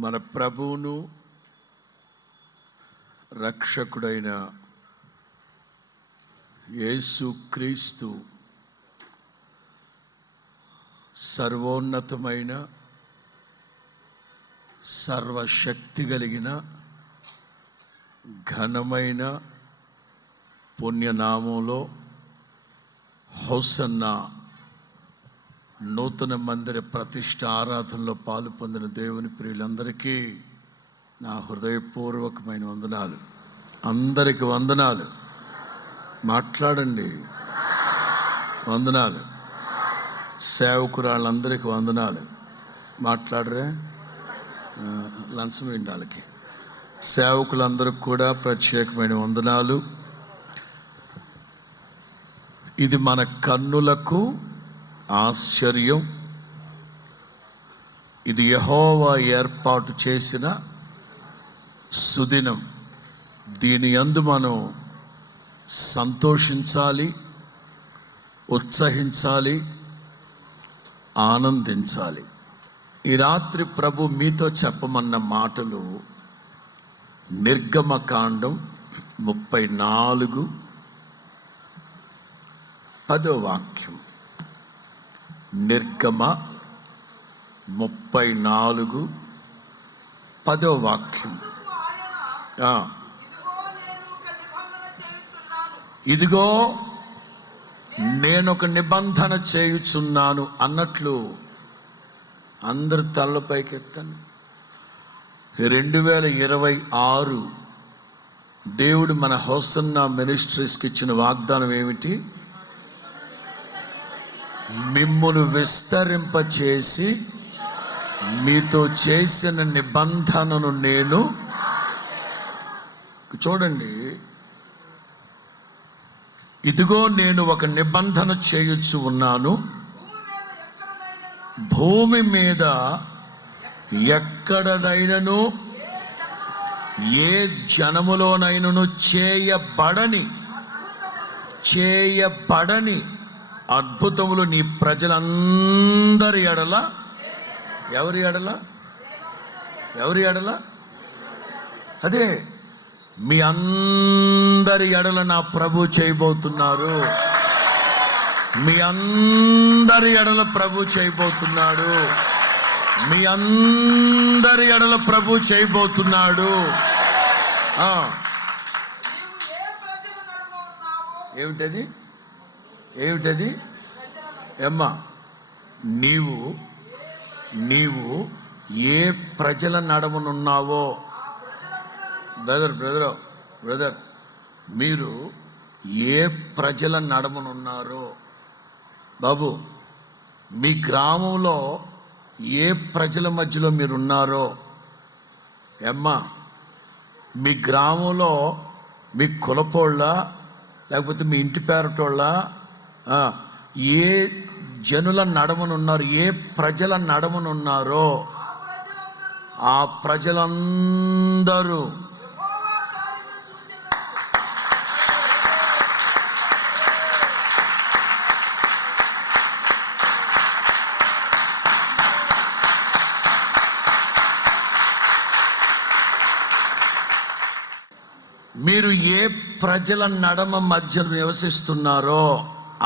మన ప్రభువును రక్షకుడైన యేసుక్రీస్తు సర్వోన్నతమైన సర్వశక్తి కలిగిన ఘనమైన పుణ్యనామంలో హోసన్నా నూతన మందిర ప్రతిష్ఠ ఆరాధనలో పాలు పొందిన దేవుని ప్రియులందరికీ నా హృదయపూర్వకమైన వందనాలు. అందరికి వందనాలు. మాట్లాడండి. వందనాలు. సేవకురాళ్ళందరికీ వందనాలు. మాట్లాడరే, లంచం వేయండి వాళ్ళకి. సేవకులందరికి కూడా ప్రత్యేకమైన వందనాలు. ఇది మన కన్నులకు ఆశ్చర్యం. ఇది యెహోవా ఏర్పాటు చేసిన సుదినం. దీని యందు మనం సంతోషించాలి, ఉత్సహించాలి, ఆనందించాలి. ఈ రాత్రి ప్రభు మీతో చెప్పమన్న మాటలు నిర్గమకాండం 34 10వ వాక్యం. నిర్గమ 34 10వ వాక్యం. ఇదిగో నేనొక నిబంధన చేయుచున్నాను అన్నట్లు అందరు తలపైకి ఎత్తండి. 2026 దేవుడు మన హోసన్నా మినిస్ట్రీస్కి ఇచ్చిన వాగ్దానం ఏమిటి? మిమ్మును విస్తరింపచేసి మీతో చేసిన నిబంధనను నేను చూడండి. ఇదిగో నేను ఒక నిబంధన చేయుచు ఉన్నాను. భూమి మీద ఎక్కడనైనను ఏ జనములోనైనను చేయబడని అద్భుతములు నీ ప్రజలందరి ఎడల. ఎవరి ఎడల? అదే మీ అందరి ఎడల నా ప్రభు చేయబోతున్నారు. మీ అందరి ఎడల ప్రభు చేయబోతున్నాడు. మీ అందరి ఎడల ప్రభు చేయబోతున్నాడు. ఏమిటది ఏమ్మా? నీవు ఏ ప్రజల నడమనున్నావో. బ్రదర్ మీరు ఏ ప్రజల నడమనున్నారో. బాబు, మీ గ్రామంలో ఏ ప్రజల మధ్యలో మీరున్నారో. ఏమ్మా, మీ గ్రామంలో మీ కులపోళ్ళ, లేకపోతే మీ ఇంటి పేరటోళ్ళ, ఏ జనుల నడమనున్నారు, ఏ ప్రజల నడమనున్నారో ఆ ప్రజలందరూ మీరు ఏ ప్రజల నడమ మధ్య నివసిస్తున్నారో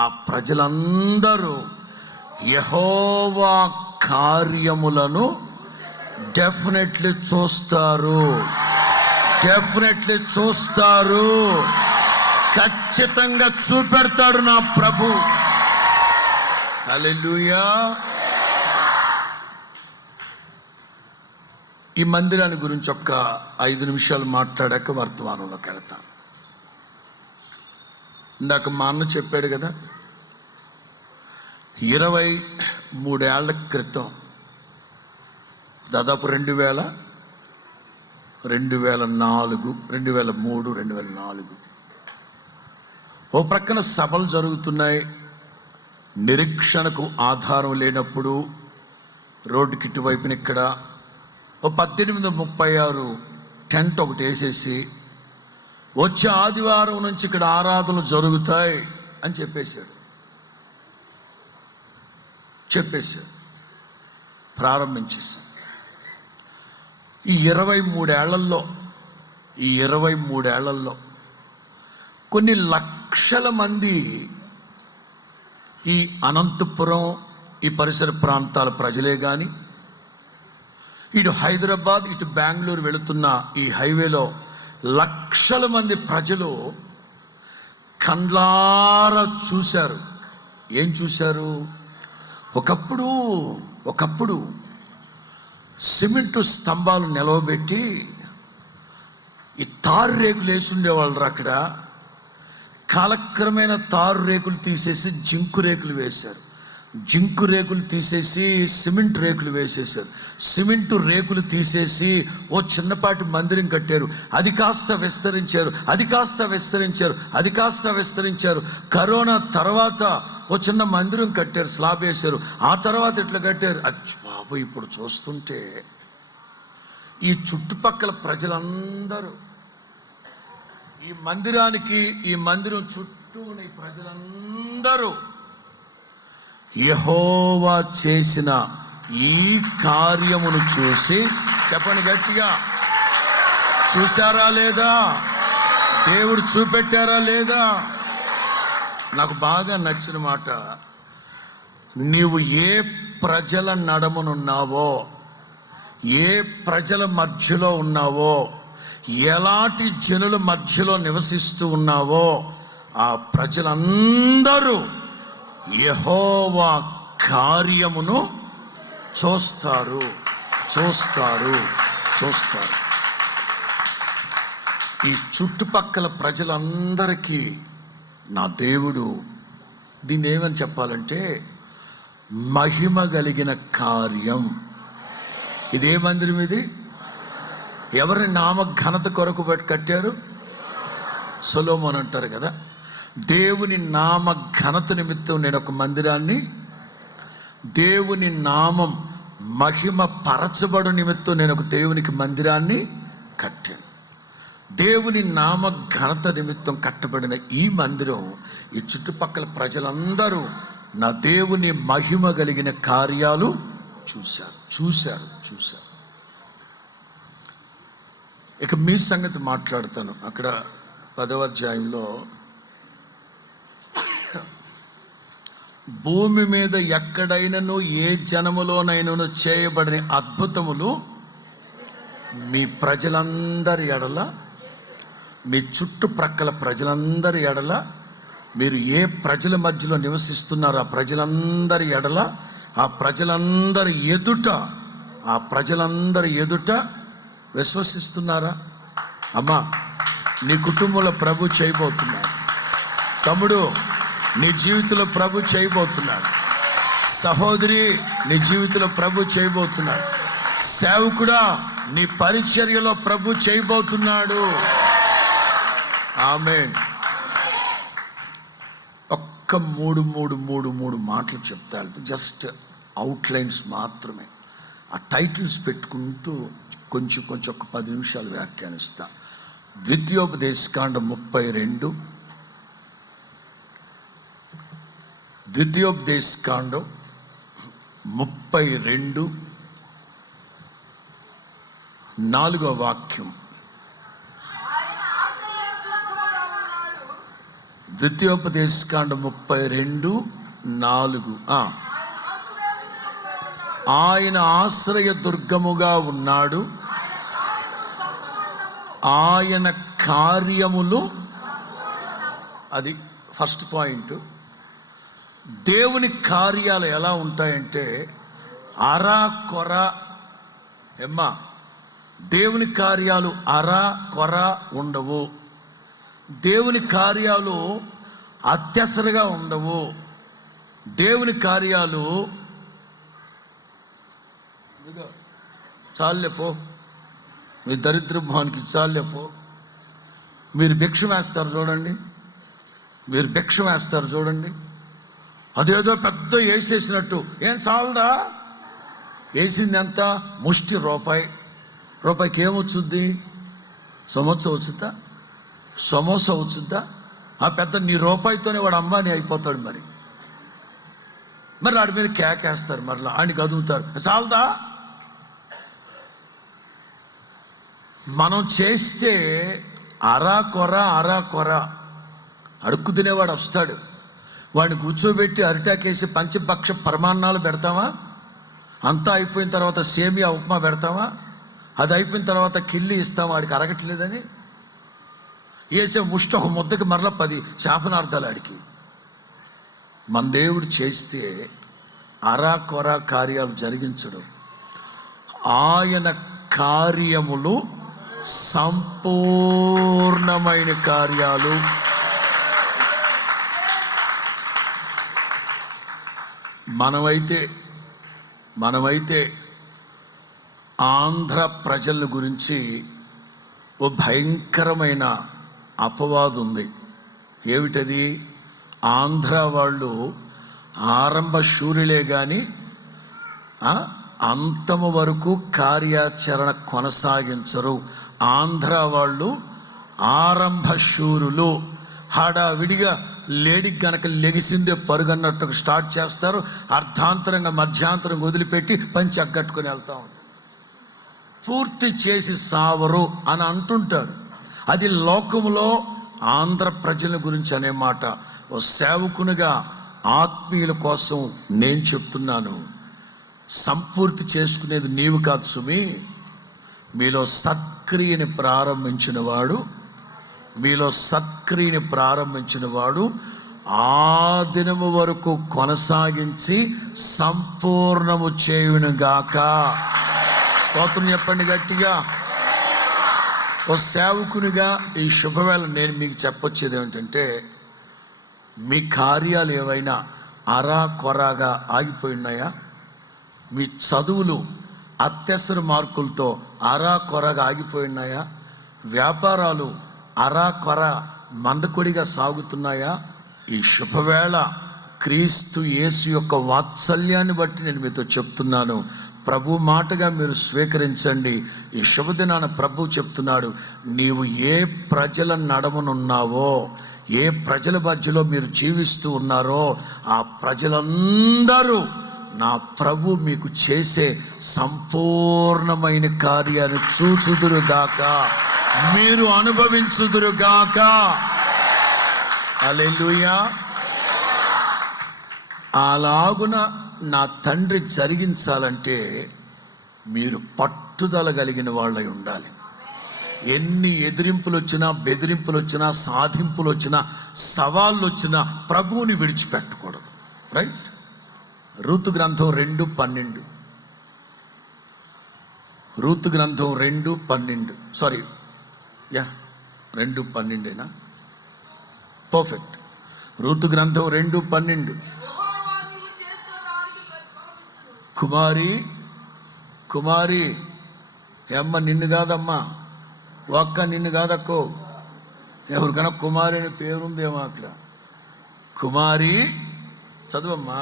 ఆ ప్రజలందరూ యెహోవా కార్యములను డెఫినెట్లీ చూస్తారు. ఖచ్చితంగా చూపెడతాడు నా ప్రభు. హల్లెలూయా. ఈ మందిరాన్ని గురించి ఒక్క 5 నిమిషాలు మాట్లాడాక వర్తమానంలోకి వెళ్తాను. ఇందాక మా అన్న చెప్పాడు కదా, 23 ఏళ్ల క్రితం, దాదాపు 2004, 2004 ఓ ప్రక్కన సభలు జరుగుతున్నాయి. నిరీక్షణకు ఆధారం లేనప్పుడు రోడ్డుకి ఇటువైపున ఇక్కడ 1836 టెంట్ ఒకటి వేసేసి వచ్చే ఆదివారం నుంచి ఇక్కడ ఆరాధనలు జరుగుతాయి అని చెప్పేశాడు. ప్రారంభించేశాం. ఈ 23 ఏళ్లలో కొన్ని లక్షల మంది ఈ అనంతపురం ఈ పరిసర ప్రాంతాల ప్రజలే కానీ, ఇటు హైదరాబాద్ ఇటు బెంగళూరు వెళుతున్న ఈ హైవేలో లక్షల మంది ప్రజలు కండ్లారా చూశారు. ఏం చూశారు? ఒకప్పుడు సిమెంటు స్తంభాలు నిలవబెట్టి ఈ తారు రేకులు వేసి ఉండేవాళ్ళు. అక్కడ కాలక్రమేణ తారు రేకులు తీసేసి జింకు రేకులు వేశారు. జింకు రేకులు తీసేసి సిమెంట్ రేకులు వేసేశారు. సిమెంటు రేకులు తీసేసి ఓ చిన్నపాటి మందిరం కట్టారు. అది కాస్త విస్తరించారు. కరోనా తర్వాత ఓ చిన్న మందిరం కట్టారు, స్లాబ్ వేశారు. ఆ తర్వాత ఇట్లా కట్టారు. బాబు, ఇప్పుడు చూస్తుంటే ఈ చుట్టుపక్కల ప్రజలందరూ ఈ మందిరం చుట్టూ ఉన్న ఈ ప్రజలందరూ యెహోవా చేసిన ఈ కార్యమును చూసి, చెప్పండి గట్టిగా, చూశారా లేదా? దేవుడు చూపెట్టారా లేదా? నాకు బాగా నచ్చిన మాట, నీవు ఏ ప్రజల నడమనున్నావో, ఏ ప్రజల మధ్యలో ఉన్నావో, ఎలాంటి జనుల మధ్యలో నివసిస్తూ ఉన్నావో, ఆ ప్రజలందరూ యెహోవా కార్యమును చూస్తారు. ఈ చుట్టుపక్కల ప్రజలందరికీ నా దేవుడు దీన్ని ఏమని చెప్పాలంటే మహిమ కలిగిన కార్యం. ఇదే మందిరం, ఇది ఎవరి నామ ఘనత కొరకు కట్టారు? సొలొమోను అంటారు కదా, దేవుని నామ ఘనత నిమిత్తం నేను ఒక మందిరాన్ని, దేవుని నామం మహిమ పరచబడు నిమిత్తం నేను ఒక దేవునికి మందిరాన్ని కట్టాను. దేవుని నామ ఘనత నిమిత్తం కట్టబడిన ఈ మందిరం ఈ చుట్టుపక్కల ప్రజలందరూ నా దేవుని మహిమ కలిగిన కార్యాలు చూశారు. ఇక మీ సంగతి మాట్లాడతాను. అక్కడ 10వ అధ్యాయంలో భూమి మీద ఎక్కడైనను ఏ జనములోనైనను చేయబడిన అద్భుతములు మీ ప్రజలందరి ఎడల, మీ చుట్టుప్రక్కల ప్రజలందరి ఎడల, మీరు ఏ ప్రజల మధ్యలో నివసిస్తున్నారో ఆ ప్రజలందరి ఎడల, ఆ ప్రజలందరి ఎదుట విశ్వసిస్తున్నారా? అమ్మా, నీ కుటుంబంలో ప్రభు చేయబోతున్నాడు. తమ్ముడు, నీ జీవితంలో ప్రభు చేయబోతున్నాడు. సహోదరి, నీ జీవితంలో ప్రభు చేయబోతున్నాడు. సేవకుడా, నీ పరిచర్యలో ప్రభు చేయబోతున్నాడు. ఆమేన్. ఒక్క మూడు మాటలు చెప్తారు, జస్ట్ అవుట్లైన్స్ మాత్రమే. ఆ టైటిల్స్ పెట్టుకుంటూ కొంచెం ఒక 10 నిమిషాలు వ్యాఖ్యానిస్తా. ద్వితీయోపదేశకాండం 32, ద్వితీయోపదేశకాండం 32 4వ వాక్యం. ద్వితీయోపదేశకాండం 32 4. ఆయన ఆశ్రయ దుర్గముగా ఉన్నాడు, ఆయన కార్యములు. అది ఫస్ట్ పాయింట్. దేవుని కార్యాలు ఎలా ఉంటాయంటే అరా కొర. దేవుని కార్యాలు అరా కొర ఉండవు. దేవుని కార్యాలు అత్యసరగా ఉండవు. దేవుని కార్యాలు చాలేపో, మీ దరిద్ర భావానికి చాలేపో. మీరు భిక్ష వేస్తారు చూడండి, అదేదో పెద్ద వేసేసినట్టు. ఏం చాలదా? వేసింది ఎంత? ముష్టి రూపాయికి ఏమొచ్చుద్ది? సమోసా వచ్చుద్దా? ఆ పెద్ద నీ రూపాయితోనే వాడు అంబానీ అయిపోతాడు. మరి వాడి మీద కేకేస్తారు, మరలా ఆయనకి అదుగుతారు. చాలదా? మనం చేస్తే అరా కొర అడుక్కు తినేవాడు వస్తాడు, వాడిని కూర్చోబెట్టి అరిటాకేసి పంచపక్ష పరమాన్నాలు పెడతామా? అంతా అయిపోయిన తర్వాత సేమియా ఉప్మా పెడతామా? అది అయిపోయిన తర్వాత కిల్లి ఇస్తాం వాడికి అరగట్లేదని. వేసే ముష్టి ఒక ముద్దకి మరలా 10 శాపనార్థాలు ఆడికి. మన దేవుడు చేస్తే అరా కొర కార్యాలు జరిగించడం, ఆయన కార్యములు సంపూర్ణమైన కార్యాలు. మనమైతే ఆంధ్ర ప్రజల గురించి ఓ భయంకరమైన అపవాదు ఉంది. ఏమిటది? ఆంధ్ర వాళ్ళు ఆరంభ శూరులే కానీ అంతము వరకు కార్యాచరణ కొనసాగించరు. ఆంధ్ర వాళ్ళు ఆరంభ శూరులు. హడావిడిగా లేడికి గనక లెగిసిందే పరుగన్నట్టు స్టార్ట్ చేస్తారు, అర్ధాంతరంగా మధ్యాంతరం వదిలిపెట్టి పంచి అగ్గట్టుకుని వెళ్తా ఉంటారు. పూర్తి చేసి సావరు అని అంటుంటారు. అది లోకములో ఆంధ్ర ప్రజల గురించి అనే మాట. ఓ సేవకునిగా ఆత్మీయుల కోసం నేను చెప్తున్నాను, సంపూర్తి చేసుకునేది నీవు కాదు సుమి, మీలో సత్క్రియని ప్రారంభించిన వాడు ఆ దినము వరకు కొనసాగించి సంపూర్ణము చేయును గాక. స్తోత్రం చెప్పండి గట్టిగా. ఓ సేవకునిగా ఈ శుభవేళ నేను మీకు చెప్పొచ్చేది ఏమిటంటే, మీ కార్యాలు ఏవైనా అరా కొరాగా ఆగిపోయి ఉన్నాయా? మీ చదువులు అత్యవసర మార్కులతో అరా కొరగా ఆగిపోయి ఉన్నాయా? వ్యాపారాలు అరా కొర మందకొడిగా సాగుతున్నాయా? ఈ శుభవేళ క్రీస్తు యేసు యొక్క వాత్సల్యాన్ని బట్టి నేను మీతో చెప్తున్నాను, ప్రభు మాటగా మీరు స్వీకరించండి. ఈ శుభదినాన ప్రభు చెప్తున్నాడు, నీవు ఏ ప్రజల నడమనున్నావో, ఏ ప్రజల మధ్యలో మీరు జీవిస్తూ ఉన్నారో ఆ ప్రజలందరూ నా ప్రభు మీకు చేసే సంపూర్ణమైన కార్యాన్ని చూచుదురుగాక, మీరు అనుభవించుదురుగాక. హల్లెలూయా. అలాగున నా తండ్రి జరిగించాలంటే మీరు పట్టుదల కలిగిన వాళ్ళై ఉండాలి. ఎన్ని ఎదిరింపులు వచ్చినా, బెదిరింపులు వచ్చినా, సాధింపులు వచ్చినా, సవాళ్ళు వచ్చినా ప్రభువుని విడిచిపెట్టకూడదు. రైట్? రూతు గ్రంథం 2:12. రూతు గ్రంథం 2:12. Sorry, 2:12 perfect. రూతు గ్రంథం 2:12. కుమారి అమ్మ నిన్ను కాదమ్మా, ఒక్క నిన్ను కాదక్కో, ఎవరికైనా కుమారి అనే పేరుందేమో అక్కడ. కుమారి చదువమ్మా.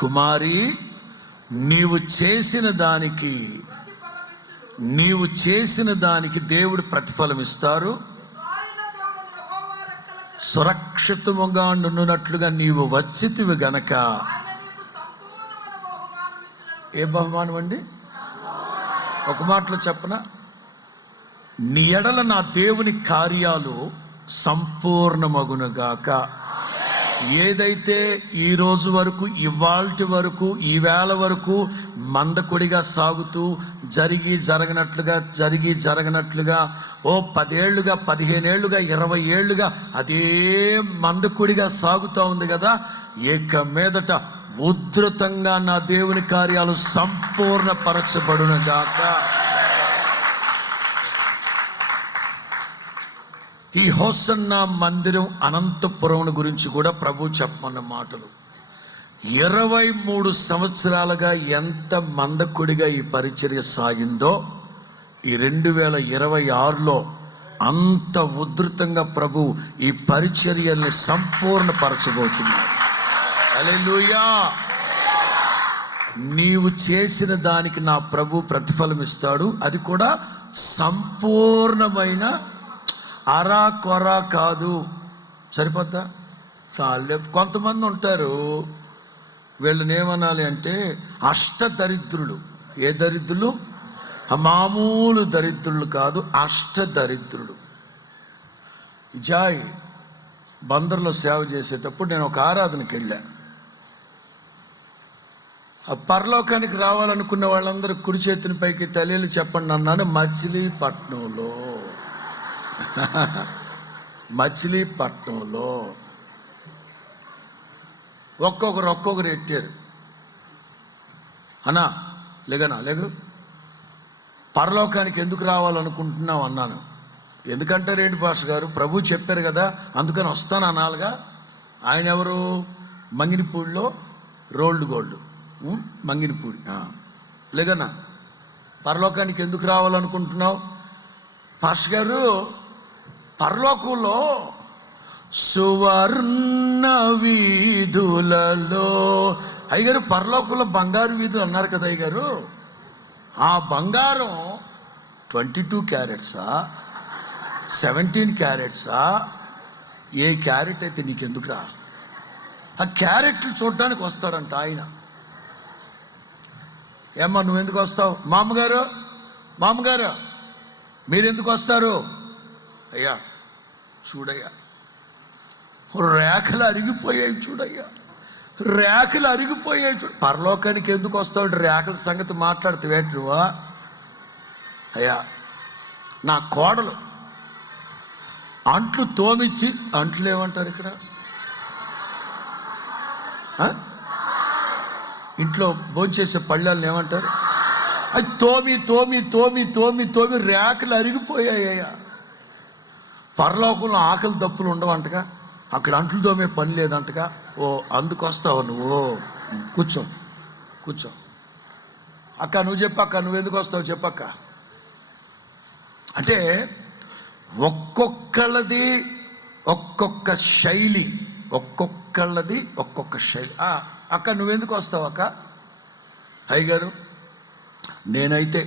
కుమారి నీవు చేసిన దానికి దేవుడు ప్రతిఫలం ఇస్తారు. సురక్షితముగా నుండునట్లుగా నీవు వచ్చితివి గనక. ఏ బహుమానం అండి? ఒక మాటలో చెప్పనా, నీ ఎడల నా దేవుని కార్యాలు సంపూర్ణమగునుగాక. ఏదైతే ఈ రోజు వరకు, ఇవాల్టి వరకు, ఈవేళ వరకు మందకొడిగా సాగుతూ జరిగి జరగనట్లుగా ఓ 10 ఏళ్ళుగా, 15 ఏళ్ళుగా, 20 ఏళ్ళుగా అదే మందకొడిగా సాగుతూ ఉంది కదా, ఇక మీదట ఉధృతంగా నా దేవుని కార్యాలు సంపూర్ణపరచబడునుగాక. ఈ హోసన్నా మందిరం అనంతపురం గురించి కూడా ప్రభు చెప్పమన్న మాటలు. 23 సంవత్సరాలుగా ఎంత మందకొడిగా ఈ పరిచర్య సాగిందో, ఈ 2026లో అంత ఉధృతంగా ప్రభు ఈ పరిచర్యల్ని సంపూర్ణపరచబోతున్నాడు. హల్లెలూయా. నీవు చేసిన దానికి నా ప్రభు ప్రతిఫలం ఇస్తాడు. అది కూడా సంపూర్ణమైన అరా కొర కాదు. సరిపోద్దా? చాలే. కొంతమంది ఉంటారు, వీళ్ళని ఏమనాలి అంటే అష్టదరిద్రులు. ఏ దరిద్రులు? మామూలు దరిద్రులు కాదు, అష్ట దరిద్రులు. జాయ్ బందర్లో సేవ చేసేటప్పుడు నేను ఒక ఆరాధనకి వెళ్ళా. ఆ పరలోకానికి రావాలనుకున్న వాళ్ళందరూ కుడి చేతిని పైకి తల్లిలు చెప్పండి అన్నాను. మచిలీపట్నంలో ఒక్కొక్కరు ఎత్తారు. అన్నా లేగు, పరలోకానికి ఎందుకు రావాలనుకుంటున్నావు అన్నాను. ఎందుకంటారు ఏంటి పాస్టర్ గారు, ప్రభు చెప్పారు కదా అందుకని వస్తాను అనాలిగా. ఆయన ఎవరు? మంగినిపూడిలో రోల్డ్ గోల్డ్, మంగినిపూడి. లేగన్నా పరలోకానికి ఎందుకు రావాలనుకుంటున్నావు? పాస్టర్ గారు పరలోకంలో సువర్ణ వీధులలో, అయ్యగారు పరలోకంలో బంగారు వీధులు అన్నారు కదా అయ్యగారు, ఆ బంగారం 22 క్యారెట్సా 17 క్యారెట్సా? ఏ క్యారెట్ అయితే నీకెందుకురా? ఆ క్యారెట్లు చూడడానికి వస్తాడంట ఆయన. ఏమ్మా నువ్వెందుకు వస్తావు? మామగారు మీరెందుకు వస్తారు? అయ్యా చూడయ్యా, రేఖలు అరిగిపోయాయి చూడయ్యా, రేఖలు అరిగిపోయాయి చూడు. పరలోకానికి ఎందుకు వస్తావు? రేఖల సంగతి మాట్లాడుతావేంటి నువ్వా? అయ్యా నా కోడలు అంట్లు తోమిచ్చి, అంట్లు ఏమంటారు ఇక్కడ, ఇంట్లో భోంచేసే పళ్ళాలను ఏమంటారు? అది తోమి రేఖలు అరిగిపోయాయ్యా. పరలోకంలో ఆకలి దప్పులు ఉండవంటగా, అక్కడ అంట్లు తోమే పని లేదంటగా. ఓ అందుకు వస్తావు నువ్వు? కూర్చో అక్క, నువ్వు చెప్పక్క, నువ్వెందుకు వస్తావు చెప్పక్క. అంటే ఒక్కొక్కళ్ళది ఒక్కొక్క శైలి. అక్క నువ్వెందుకు వస్తావు అక్క? అయ్యగారు నేనైతే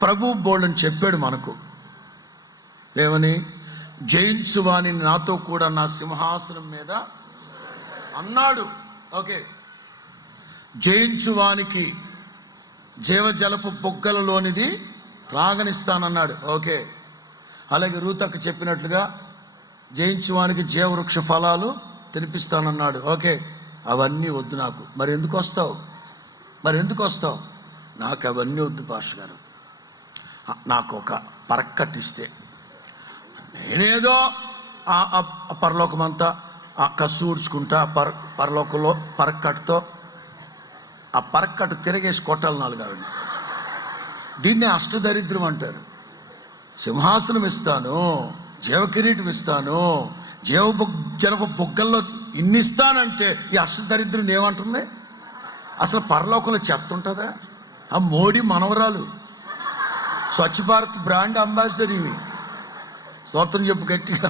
ప్రభు బోల్డని చెప్పాడు మనకు. ఏమని? జయించువాని నాతో కూడా నా సింహాసనం మీద అన్నాడు. ఓకే, జయించువానికి జీవజలపు బొగ్గలలోనిది త్రాగనిస్తానన్నాడు. ఓకే, అలాగే రూతకు చెప్పినట్లుగా జయించువానికి జీవవృక్ష ఫలాలు తినిపిస్తానన్నాడు. ఓకే, అవన్నీ వద్దు నాకు. మరి ఎందుకు వస్తావు? నాకు అవన్నీ వద్దు పాస్టర్ గారు. నాకు ఒక పరక్కట్టిస్తే నేనేదో ఆ పరలోకమంతా ఆ కసు ఊడ్చుకుంటా, పరలోకంలో పరక్కట్టుతో ఆ పరక్కట్టు తిరగేసి కొట్టాలి 4 ఆవిడ. దీన్నే అష్టదరిద్రం అంటారు. సింహాసనం ఇస్తాను, జీవకిరీటం ఇస్తాను, జలపు బొగ్గల్లో ఇన్నిస్తానంటే ఈ అష్టదరిద్రం ఏమంటుంది? అసలు పరలోకంలో చెత్త ఉంటుందా? ఆ మోడీ మనవరాలు స్వచ్ఛ భారత్ బ్రాండ్ అంబాసిడర్. ఇవి స్తోత్రం చెప్పు గట్టిగా.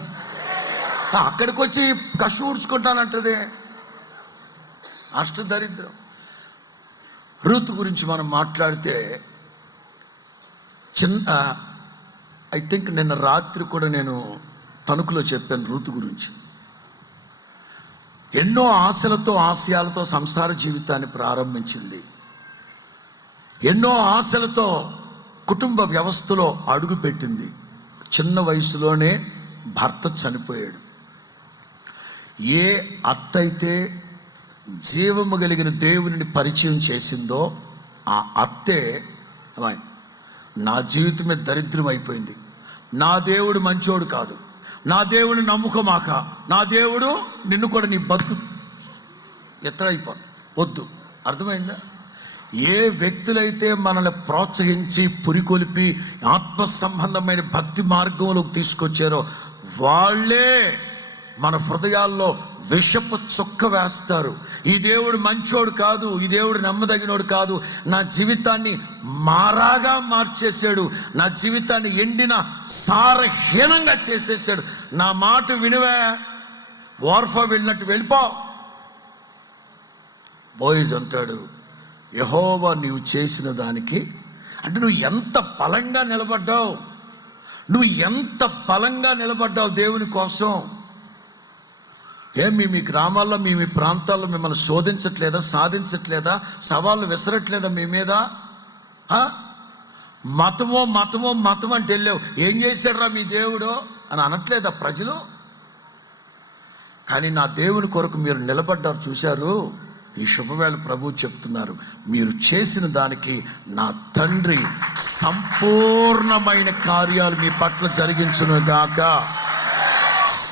అక్కడికి వచ్చి కషు ఊడ్చుకుంటానంటది. అష్టదరిద్రం. రూతు గురించి మనం మాట్లాడితే ఐ థింక్ నిన్న రాత్రి కూడా నేను తణుకులో చెప్పాను రూతు గురించి. ఎన్నో ఆశలతో ఆశయాలతో సంసార జీవితాన్ని ప్రారంభించింది. ఎన్నో ఆశలతో కుటుంబ వ్యవస్థలో అడుగుపెట్టింది. చిన్న వయసులోనే భర్త చనిపోయాడు. ఏ అత్త అయితే జీవము కలిగిన దేవుని పరిచయం చేసిందో ఆ అత్తే నా జీవితమే దరిద్రం అయిపోయింది, నా దేవుడు మంచోడు కాదు, నా దేవుని నమ్ముకోమాక, నా దేవుడు నిన్ను కూడా నీ బతుకు ఎత్తడైపోతుంది, వద్దు. అర్థమైందా? ఏ వ్యక్తులైతే మనల్ని ప్రోత్సహించి పురికొలిపి ఆత్మ సంబంధమైన భక్తి మార్గంలోకి తీసుకొచ్చారో వాళ్ళే మన హృదయాల్లో విషపు చుక్క వేస్తారు. ఈ దేవుడు మంచోడు కాదు, ఈ దేవుడు నమ్మదగినోడు కాదు, నా జీవితాన్ని మారాగా మార్చేశాడు, నా జీవితాన్ని ఎండిన సారహీనంగా చేసేసాడు. నా మాట వినివే, వార్ఫా వెళ్ళినట్టు వెళ్ళిపో. బోయజ్ అంటాడు, యెహోవా నీవు చేసిన దానికి, అంటే నువ్వు ఎంత బలంగా నిలబడ్డావు దేవుని కోసం. మీ గ్రామాల్లో మీ ప్రాంతాల్లో మిమ్మల్ని శోధించట్లేదా, సాధించట్లేదా, సవాళ్ళు విసరట్లేదా మీ మీద? మతం అంటే వెళ్ళావు, ఏం చేశాడురా మీ దేవుడు అని అనట్లేదా ప్రజలు? కానీ నా దేవుని కొరకు మీరు నిలబడ్డారు, చూశారు. ఈ శుభవేళ ప్రభు చెప్తున్నారు, మీరు చేసిన దానికి నా తండ్రి సంపూర్ణమైన కార్యాలు మీ పట్ల జరిగించును గాక.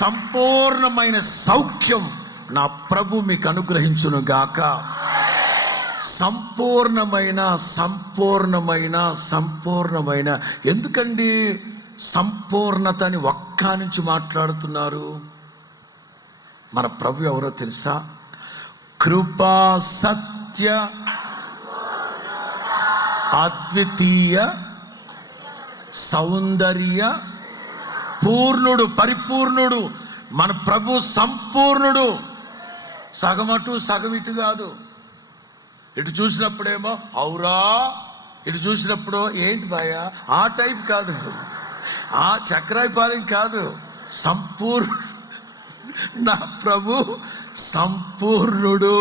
సంపూర్ణమైన సౌఖ్యం నా ప్రభు మీకు అనుగ్రహించును గాక. సంపూర్ణమైన ఎందుకండి సంపూర్ణత అని ఒక్క నుంచి మాట్లాడుతున్నారు? మన ప్రభు ఎవరో తెలుసా? కృపా సత్య అద్వితీయ సౌందర్య పూర్ణుడు, పరిపూర్ణుడు. మన ప్రభు సంపూర్ణుడు. సగం అటు సగం ఇటు కాదు. ఇటు చూసినప్పుడేమో ఔరా, ఇటు చూసినప్పుడు ఏంటి భయ, ఆ టైప్ కాదు, ఆ చక్రాయిపాలెం కాదు. నా ప్రభు సంపూర్ణుడు.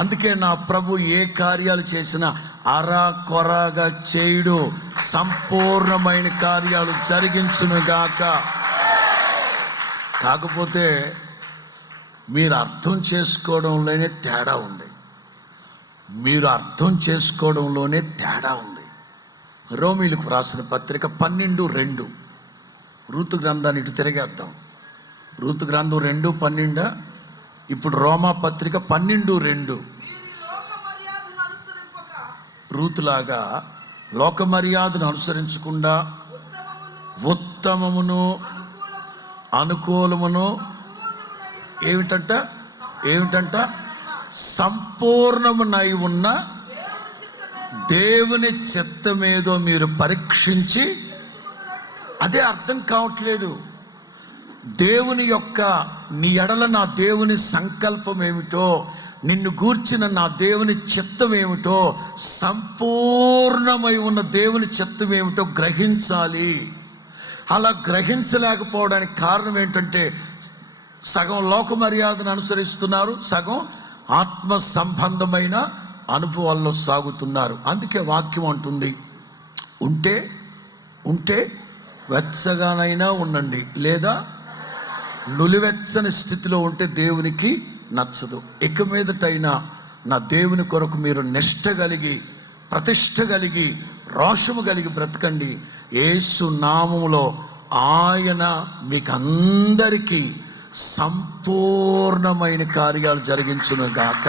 అందుకే నా ప్రభు ఏ కార్యాలు చేసినా అరా కొరాగా చేయుడు, సంపూర్ణమైన కార్యాలు జరిగించునుగాక. కాకపోతే మీరు అర్థం చేసుకోవడంలోనే తేడా ఉంది. రోమీలకు రాసిన పత్రిక 12:2. రూతు గ్రంథాన్ని ఇటు తిరిగేద్దాం. రూతు గ్రంథం 2:12. ఇప్పుడు రోమా పత్రిక 12:2. రూతులాగా లోక మర్యాదను అనుసరించకుండా ఉత్తమమును అనుకూలమును ఏమిటంట సంపూర్ణమునై ఉన్న దేవుని చిత్తమేదో మీరు పరీక్షించి, అదే అర్థం కావట్లేదు. దేవుని యొక్క నీ ఎడల నా దేవుని సంకల్పం ఏమిటో, నిన్ను గూర్చిన నా దేవుని చిత్తం ఏమిటో, సంపూర్ణమై ఉన్న దేవుని చిత్తం ఏమిటో గ్రహించాలి. అలా గ్రహించలేకపోవడానికి కారణం ఏంటంటే, సగం లోక మర్యాదను అనుసరిస్తున్నారు, సగం ఆత్మ సంబంధమైన అనుభవాల్లో సాగుతున్నారు. అందుకే వాక్యం అంటుంది, ఉంటే వెచ్చగానైనా ఉండండి, లేదా నులివెచ్చని స్థితిలో ఉంటే దేవునికి నచ్చదు. ఇక మీదటైనా నా దేవుని కొరకు మీరు నిష్ఠ కలిగి, ప్రతిష్ఠ కలిగి, రోషము కలిగి బ్రతకండి. యేసు నామములో ఆయన మీకు అందరికీ సంపూర్ణమైన కార్యాలు జరిగించును గాక.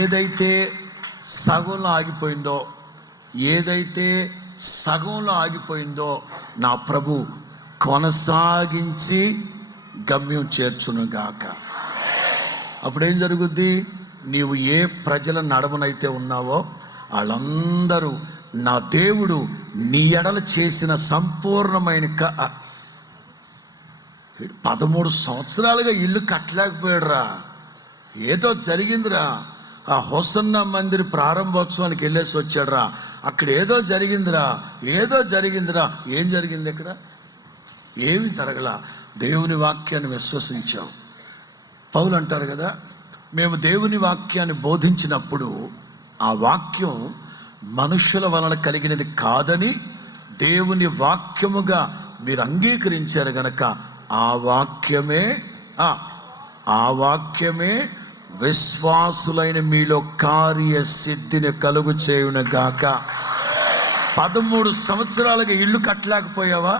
ఏదైతే సగంలో ఆగిపోయిందో నా ప్రభు కొనసాగించి గమ్యం చేర్చును గాక. అప్పుడేం జరుగుద్ది? నీవు ఏ ప్రజల నడమనైతే ఉన్నావో వాళ్ళందరూ నా దేవుడు నీ ఎడల చేసిన సంపూర్ణమైన 13 సంవత్సరాలుగా ఇల్లు కట్టలేకపోయాడురా, ఏదో జరిగిందిరా. ఆ హోసన్నా మందిర్ ప్రారంభోత్సవానికి వెళ్ళేసి వచ్చాడురా, అక్కడ ఏదో జరిగిందిరా. ఏం జరిగింది ఇక్కడ? ఏమి జరగలా. దేవుని వాక్యాన్ని విశ్వసించాం. పౌలు అంటారు కదా, మేము దేవుని వాక్యాన్ని బోధించినప్పుడు ఆ వాక్యం మనుషుల వలన కలిగినది కాదని దేవుని వాక్యముగా మీరు అంగీకరించారు గనక ఆ వాక్యమే విశ్వాసులైన మీలో కార్య సిద్ధిని కలుగు చేయును గాక. 13 సంవత్సరాలుగా ఇల్లు కట్టలేకపోయావా?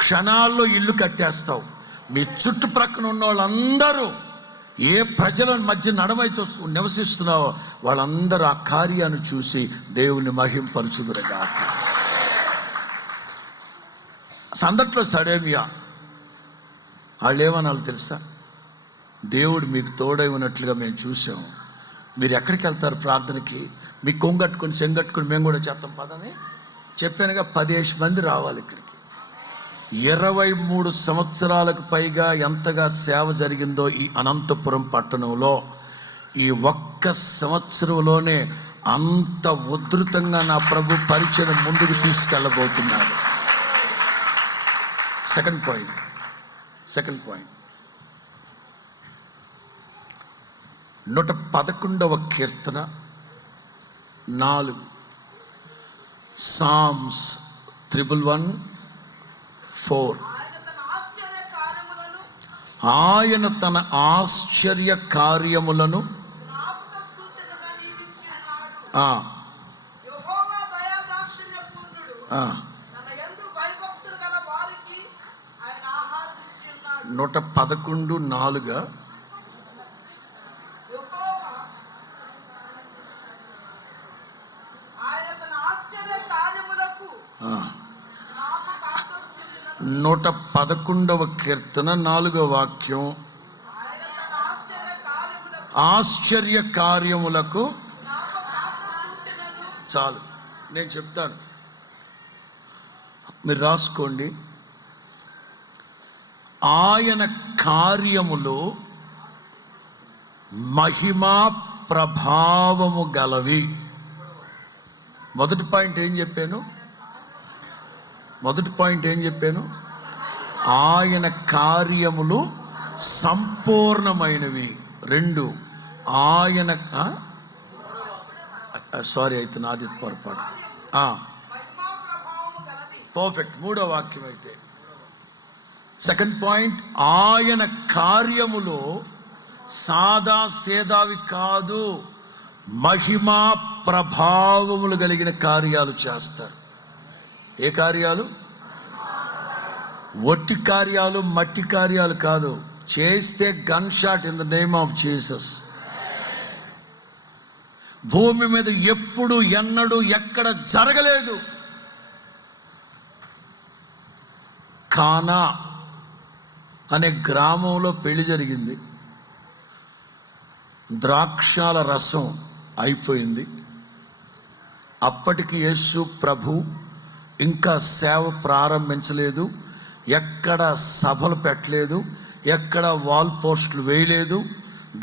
క్షణాల్లో ఇల్లు కట్టేస్తావు. మీ చుట్టుప్రక్కన ఉన్న వాళ్ళందరూ, ఏ ప్రజల మధ్య నడమైతే నివసిస్తున్నావో వాళ్ళందరూ ఆ కార్యాన్ని చూసి దేవుని మహింపరచుదురుగాక. సందట్లో సడేమియా వాళ్ళు ఏమనాలి తెలుసా? దేవుడు మీకు తోడై ఉన్నట్లుగా మేము చూసాము. మీరు ఎక్కడికి వెళ్తారు ప్రార్థనకి? మీ కొంగట్టుకొని సెంగట్టుకొని మేము కూడా చేస్తాం పదని చెప్పానుగా. 10 మంది రావాలి ఇక్కడికి. 23 సంవత్సరాలకు పైగా ఎంతగా సేవ జరిగిందో ఈ అనంతపురం పట్టణంలో, ఈ ఒక్క సంవత్సరంలోనే అంత ఉధృతంగా నా ప్రభు పరిచయం ముందుకు తీసుకెళ్ళబోతున్నాడు. సెకండ్ పాయింట్ 111వ కీర్తన 4. Psalms 111:4. ఆయన తన ఆశ్చర్య కార్యములను నూట 11:4. నూట 11వ కీర్తన 4వ వాక్యం. ఆశ్చర్య కార్యములకు. చాలు, నేను చెప్తాను, మీరు రాసుకోండి. ఆయన కార్యములు మహిమా ప్రభావము గలవి. మొదటి పాయింట్ ఏం చెప్పాను? ఆయన కార్యములు సంపూర్ణమైనవి. 2, ఆయన అయితే నాది పొరపాటు. పర్ఫెక్ట్. 3వ వాక్యం అయితే సెకండ్ పాయింట్, ఆయన కార్యములు సాదా సేదావి కాదు, మహిమా ప్రభావములు కలిగిన కార్యాలు చేస్తారు. ఏ కార్యాలు? ఒట్టి కార్యాలు, మట్టి కార్యాలు కాదు. చేస్తే gun shot in the name of Jesus. భూమి మీద ఎప్పుడు ఎన్నడూ ఎక్కడ జరగలేదు. కానా అనే గ్రామంలో పెళ్లి జరిగింది. ద్రాక్షాల రసం అయిపోయింది. అప్పటికి యేసు ప్రభు ఇంకా సేవ ప్రారంభించలేదు. ఎక్కడ సభలు పెట్టలేదు, ఎక్కడ వాల్ పోస్టులు వేయలేదు.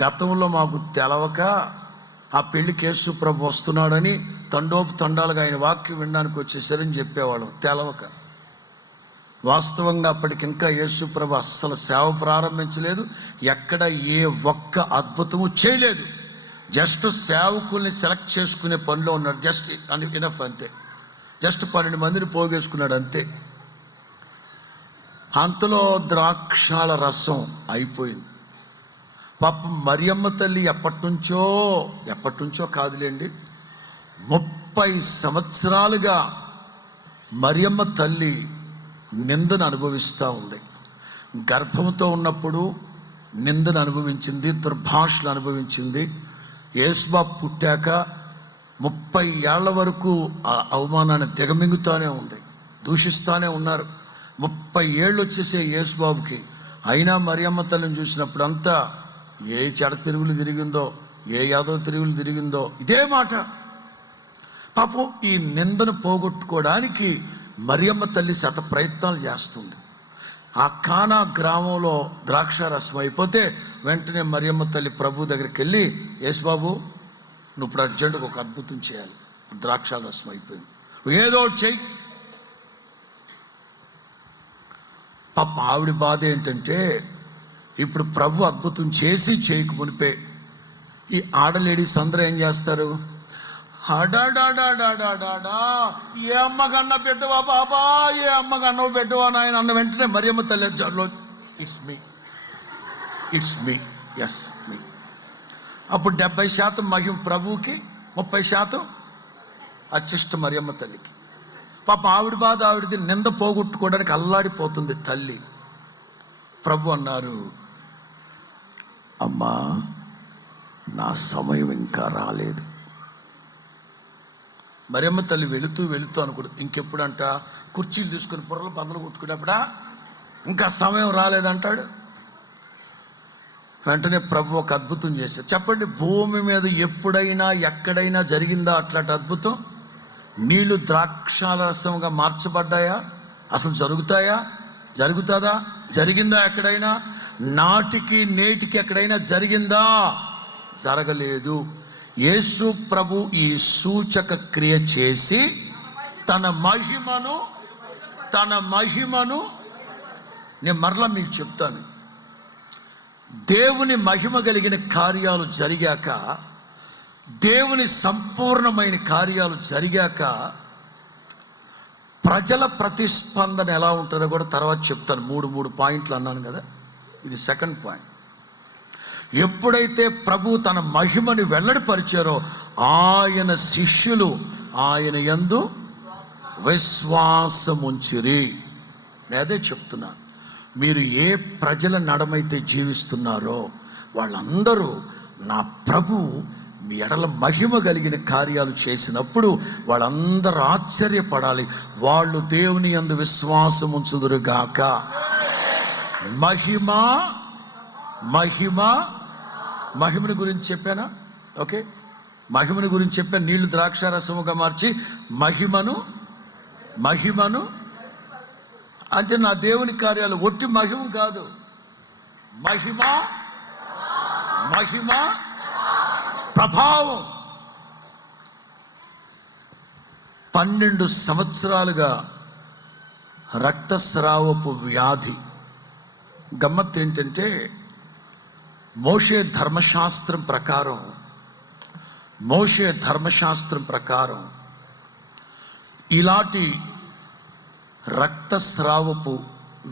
గతంలో మాకు తెలవక ఆ పెళ్లికి యేసు ప్రభు వస్తున్నాడని తండోపు తండాలుగా ఆయన వాక్యం వినడానికి వచ్చేసారని చెప్పేవాళ్ళం, తెలవక. వాస్తవంగా అప్పటికి ఇంకా యేసు ప్రభు అస్సలు సేవ ప్రారంభించలేదు. ఎక్కడ ఏ ఒక్క అద్భుతము చేయలేదు. జస్ట్ సేవకుల్ని సెలెక్ట్ చేసుకునే పనిలో ఉన్నాడు. జస్ట్ ఇనఫ్ అంతే. జస్ట్ 12 మందిని పోగేసుకున్నాడు అంతే. అంతలో ద్రాక్షాల రసం అయిపోయింది. పాపం మరియమ్మ తల్లి ఎప్పటి నుంచో కాదులేండి, 30 సంవత్సరాలుగా మరియమ్మ తల్లి నిందను అనుభవిస్తూ ఉంది. గర్భంతో ఉన్నప్పుడు నిందను అనుభవించింది, దుర్భాషలు అనుభవించింది. యేసుబాబు పుట్టాక 30 ఏళ్ల వరకు ఆ అవమానాన్ని దిగమింగుతానే ఉంది, దూషిస్తానే ఉన్నారు. 30 ఏళ్ళు వచ్చేసే యేసుబాబుకి. అయినా మరియమ్మ తల్లిని చూసినప్పుడు అంతా ఏ చెడ తిరుగులు తిరిగిందో, ఏ యాదవ తిరుగులు తిరిగిందో ఇదే మాట. పాపం ఈ నిందను పోగొట్టుకోవడానికి మరియమ్మ తల్లి శత ప్రయత్నాలు చేస్తుంది. ఆ కానా గ్రామంలో ద్రాక్షారసం అయిపోతే వెంటనే మరియమ్మ తల్లి ప్రభు దగ్గరికి వెళ్ళి, యేసుబాబు నువ్వు ఇప్పుడు అర్జెంటుగా ఒక అద్భుతం చేయాలి, ద్రాక్షారసం అయిపోయింది, ఏదో చెయ్యి. పాప ఆవిడ బాధ ఏంటంటే, ఇప్పుడు ప్రభు అద్భుతం చేసి చేయక మునిపే ఈ ఆడలేడీస్ అందరూ ఏం చేస్తారు? అడాడాడాడాడాడా, ఏ అమ్మకన్నా పెట్టవా బాబా, ఏ అమ్మకన్నా పెట్టవా నాయన అన్న వెంటనే మరియమ్మ తల్లి జర్లో ఇట్స్ మీ ఎస్ మీ. అప్పుడు 70% మహిమ ప్రభువుకి, 30% అచ్చిష్ట మరియమ్మ తల్లికి. పాప ఆవిడ బాధ ఆవిడది. నింద పోగొట్టుకోవడానికి అల్లాడిపోతుంది తల్లి. ప్రభు అన్నారు, అమ్మా నా సమయం ఇంకా రాలేదు. మరియమ్మ తల్లి వెళుతూ అనుకుంటు ఇంకెప్పుడంట కుర్చీలు తీసుకుని పొరలు బందలు కొట్టుకునేప్పుడా, ఇంకా సమయం రాలేదంటాడు. వెంటనే ప్రభు ఒక అద్భుతం చేశారు. చెప్పండి, భూమి మీద ఎప్పుడైనా ఎక్కడైనా జరిగిందా అట్లాంటి అద్భుతం? నీళ్లు ద్రాక్షాల రసంగా మార్చబడ్డాయా? అసలు జరుగుతుందా? జరిగిందా ఎక్కడైనా? నాటికి నేటికి ఎక్కడైనా జరిగిందా? జరగలేదు. యేసు ప్రభు ఈ సూచక క్రియ చేసి తన మహిమను నేను మరలా మీకు చెప్తాను. దేవుని మహిమ కలిగిన కార్యాలు జరిగాక, దేవుని సంపూర్ణమైన కార్యాలు జరిగాక ప్రజల ప్రతిస్పందన ఎలా ఉంటుందో కూడా తర్వాత చెప్తాను. మూడు పాయింట్లు అన్నాను కదా, ఇది సెకండ్ పాయింట్. ఎప్పుడైతే ప్రభు తన మహిమని వెల్లడిపరిచారో ఆయన శిష్యులు ఆయన యందు విశ్వాసముంచిరి. నేనే చెప్తున్నా, మీరు ఏ ప్రజల నడమైతే జీవిస్తున్నారో వాళ్ళందరూ నా ప్రభు మీ ఎడల మహిమ కలిగిన కార్యాలు చేసినప్పుడు వాళ్ళందరూ ఆశ్చర్యపడాలి. వాళ్ళు దేవుని యందు విశ్వాసం ఉంచుదురుగాక. మహిమ మహిమ మహిమను గురించి చెప్పానా? ఓకే, మహిమను గురించి చెప్పాను. నీళ్లు ద్రాక్షారసముగా మార్చి మహిమను అంటే నా దేవుని కార్యాలు ఒట్టి మహిమ కాదు, మహిమ ప్రభావం. 12 సంవత్సరాలుగా రక్తస్రావపు వ్యాధి. గమ్మత్తు ఏంటంటే మోషే ధర్మశాస్త్రం ప్రకారం ఇలాంటి రక్తస్రావపు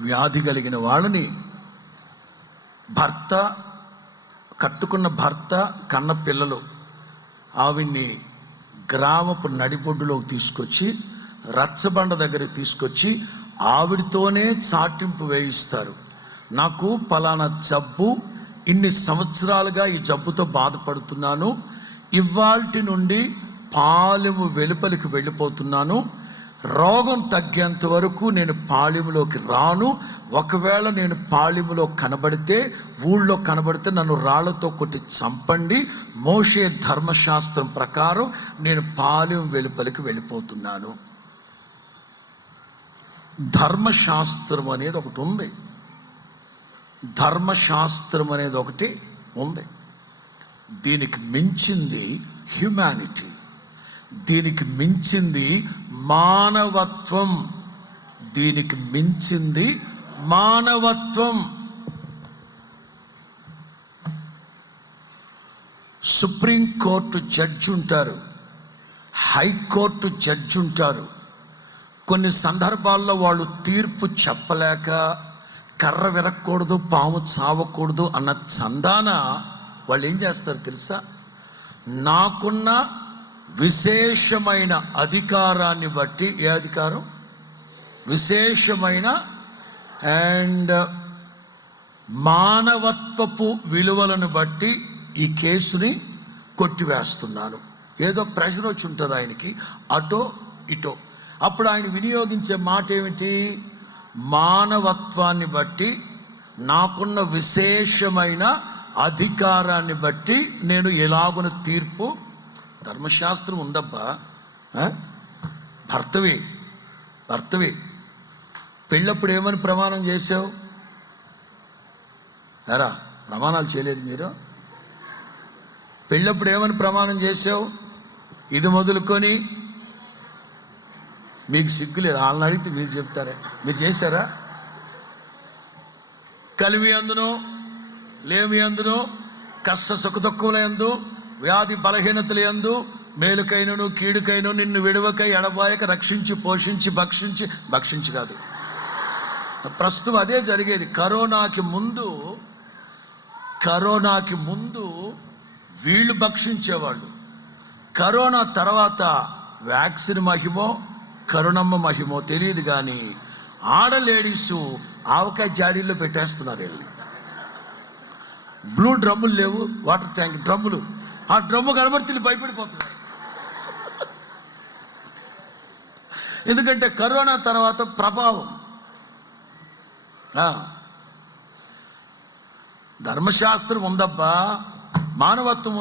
వ్యాధి కలిగిన వాళ్ళని కట్టుకున్న భర్త కన్న పిల్లలు ఆవిడ్ని గ్రామపు నడిబొడ్డులోకి తీసుకొచ్చి రచ్చబండ దగ్గరికి తీసుకొచ్చి ఆవిడితోనే చాటింపు వేయిస్తారు. నాకు పలానా జబ్బు, ఇన్ని సంవత్సరాలుగా ఈ జబ్బుతో బాధపడుతున్నాను, ఇవాల్టి నుండి పాలెము వెలుపలికి వెళ్ళిపోతున్నాను, రోగం తగ్గేంత వరకు నేను పాళెములోకి రాను, ఒకవేళ నేను పాళెములో ఊళ్ళో కనబడితే నన్ను రాళ్లతో కొట్టి చంపండి, మోషే ధర్మశాస్త్రం ప్రకారం నేను పాళెం వెలుపలికి వెళ్ళిపోతున్నాను. ధర్మశాస్త్రం అనేది ఒకటి ఉంది. దీనికి మించింది హ్యుమానిటీ, దీనికి మించింది మానవత్వం. సుప్రీంకోర్టు జడ్జి ఉంటారు, హైకోర్టు జడ్జి ఉంటారు. కొన్ని సందర్భాల్లో వాళ్ళు తీర్పు చెప్పలేక కర్ర విరగకూడదు, పాము చావకూడదు అన్న చందాన వాళ్ళు ఏం చేస్తారు తెలుసా? నాకున్న విశేషమైన అధికారాన్ని బట్టి, ఏ అధికారం? విశేషమైన అండ్ మానవత్వపు విలువలను బట్టి ఈ కేసుని కొట్టివేస్తున్నాను. ఏదో ప్రెషర్ వచ్చి ఉంటుంది ఆయనకి, అటో ఇటో. అప్పుడు ఆయన వినియోగించే మాట ఏమిటి? మానవత్వాన్ని బట్టి, నాకున్న విశేషమైన అధికారాన్ని బట్టి నేను ఎలాగున తీర్పు. ధర్మశాస్త్రం ఉందబ్బా. భర్తవి పెళ్ళప్పుడు ఏమని ప్రమాణం చేసావు? ఎరా ప్రమాణాలు చేయలేదు మీరు? పెళ్ళప్పుడు ఏమని ప్రమాణం చేసావు? ఇది మొదలుకొని మీకు సిగ్గులేదు, వాళ్ళని అడిగితే మీరు చెప్తారే. మీరు చేశారా? కలిమి అందును లేమి అందును, కష్ట సుఖదుఖముల యందు, వ్యాధి బలహీనతల యందు, మేలుకైనను కీడుకైను నిన్ను విడవకై ఎడబాయక రక్షించి పోషించి భక్షించి కాదు, ప్రస్తుతం అదే జరిగేది. కరోనాకి ముందు వీళ్ళు భక్షించేవాళ్ళు. కరోనా తర్వాత వ్యాక్సిన్ మహిమో కరుణమ్మ మహిమో తెలియదు కానీ లేడీసు ఆవకాయ జాడీల్లో పెట్టేస్తున్నారు వెళ్ళి. బ్లూ డ్రమ్ములు లేవు, వాటర్ ట్యాంక్ డ్రమ్ములు. ఆ డ్రమ్ము కనబడితే భయపడిపోతున్నారు. ఎందుకంటే కరోనా తర్వాత ప్రభావం. ధర్మశాస్త్రం ఉందబ్బా, మానవత్వం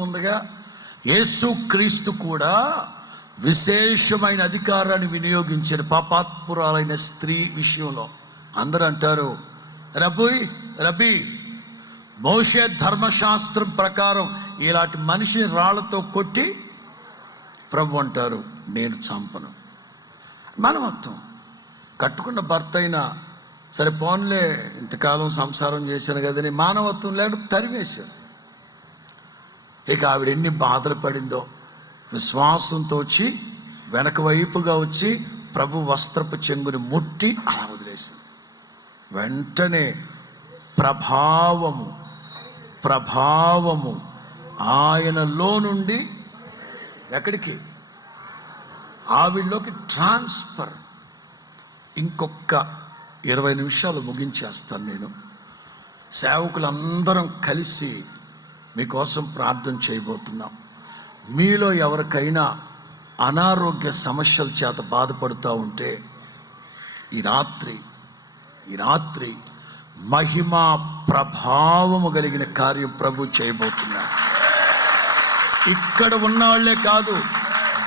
ఉందిగా. యేసు క్రీస్తు కూడా విశేషమైన అధికారాన్ని వినియోగించిన పాపాత్పురాలైన స్త్రీ విషయంలో అందరూ అంటారు, రబ్బీ మోషే ధర్మశాస్త్రం ప్రకారం ఇలాంటి మనిషిని రాళ్లతో కొట్టి ప్రభు అంటారు, నేను చంపను. మానవత్వం. కట్టుకున్న భర్త అయినా సరే పోన్లే, ఇంతకాలం సంసారం చేశాను కదని మానవత్వం లేకుండా తరివేశారు. ఇక ఆవిడ ఎన్ని బాధలు పడిందో. విశ్వాసంతో వచ్చి వెనక వైపుగా వచ్చి ప్రభు వస్త్రపు చెంగుని ముట్టి అలా వదిలేసింది. వెంటనే ప్రభావము ఆయనలో నుండి ఎక్కడికి? ఆవిడలోకి ట్రాన్స్ఫర్. ఇంకొక 20 నిమిషాలు ముగించేస్తాను నేను. సేవకులందరం కలిసి మీకోసం ప్రార్థన చేయబోతున్నాం. మీలో ఎవరికైనా అనారోగ్య సమస్యల చేత బాధపడుతూ ఉంటే ఈ రాత్రి మహిమా ప్రభావము కలిగిన కార్యం ప్రభు చేయబోతున్నారు. ఇక్కడ ఉన్నవాళ్లే కాదు,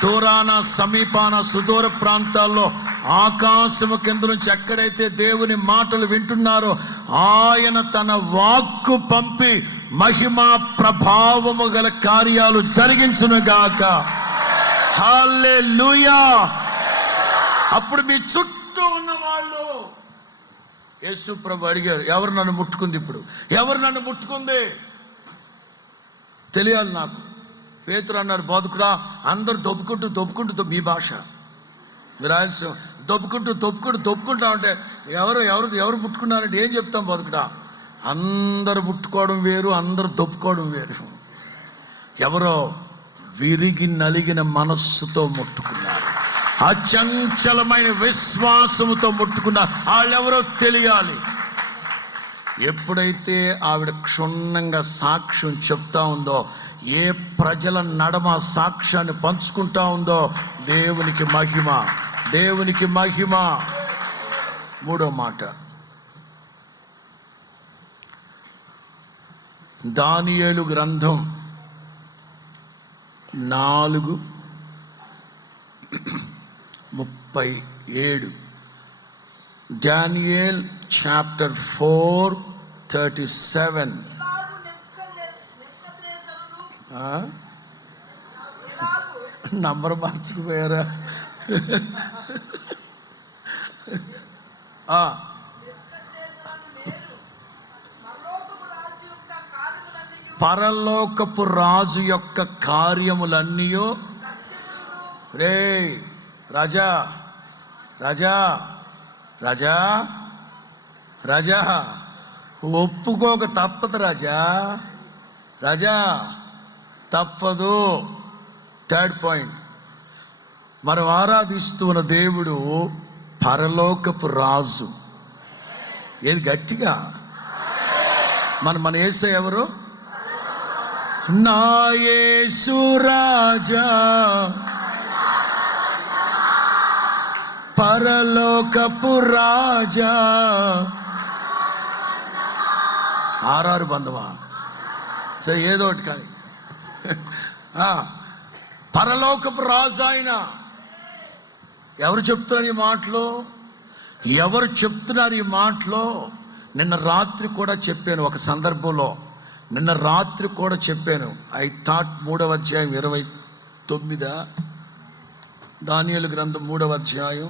దూరాన సమీపాన సుదూర ప్రాంతాల్లో ఆకాశము కింద నుంచి ఎక్కడైతే దేవుని మాటలు వింటున్నారో ఆయన తన వాక్కు పంపి మహిమా ప్రభావము గల కార్యాలు జరిగించునుగాక. హల్లెలూయా. అప్పుడు మీ చుట్టూ ఉన్న వాళ్ళు యేసు ప్రభు అడిగారు, ఎవరు నన్ను ముట్టుకుంది? ఇప్పుడు ఎవరు నన్ను ముట్టుకుంది తెలియాలి నాకు. పేతురు అన్నారు, బోధకుడా అందరు దొబ్బుకుంటూ మీ భాష మీరు ఆయన దొబ్బుకుంటా ఉంటే ఎవరు ముట్టుకున్నారంటే ఏం చెప్తాం బోధకుడా? అందరు ముట్టుకోవడం వేరు, అందరు దొబ్బుకోవడం వేరు. ఎవరో విరిగి నలిగిన మనస్సుతో ముట్టుకున్నారు, అచంచలమైన విశ్వాసముతో ముట్టుకున్నారు. వాళ్ళెవరో తెలియాలి. ఎప్పుడైతే ఆవిడ క్షుణ్ణంగా సాక్ష్యం చెప్తా ఉందో, ఏ ప్రజల నడమ సాక్ష్యాన్ని పంచుకుంటా ఉందో, దేవునికి మహిమ. మూడో మాట, దానియేలు గ్రంథం 4:37. Daniel chapter 4:37. నంబర్ మార్చుకుపోయారా? పరలోకపు రాజు యొక్క కార్యములన్నీ రే రాజా ఒప్పుకోక తప్పదు రాజా తప్పదు. థర్డ్ పాయింట్, మనం ఆరాధిస్తున్న దేవుడు పరలోకపు రాజు. ఏది గట్టిగా మన యేసయ్య ఎవరు? నా యేసు రాజా పరలోకపు రాజా. ఆరారు బంధమా సరే ఏదో ఒకటి కానీ పరలోకపు రాజు ఆయన. ఎవరు చెప్తున్నారు ఈ మాటలో? నిన్న రాత్రి కూడా చెప్పాను, ఒక సందర్భంలో ఐ థాట్ 3వ అధ్యాయం 29 దానియేలు గ్రంథం 3వ అధ్యాయం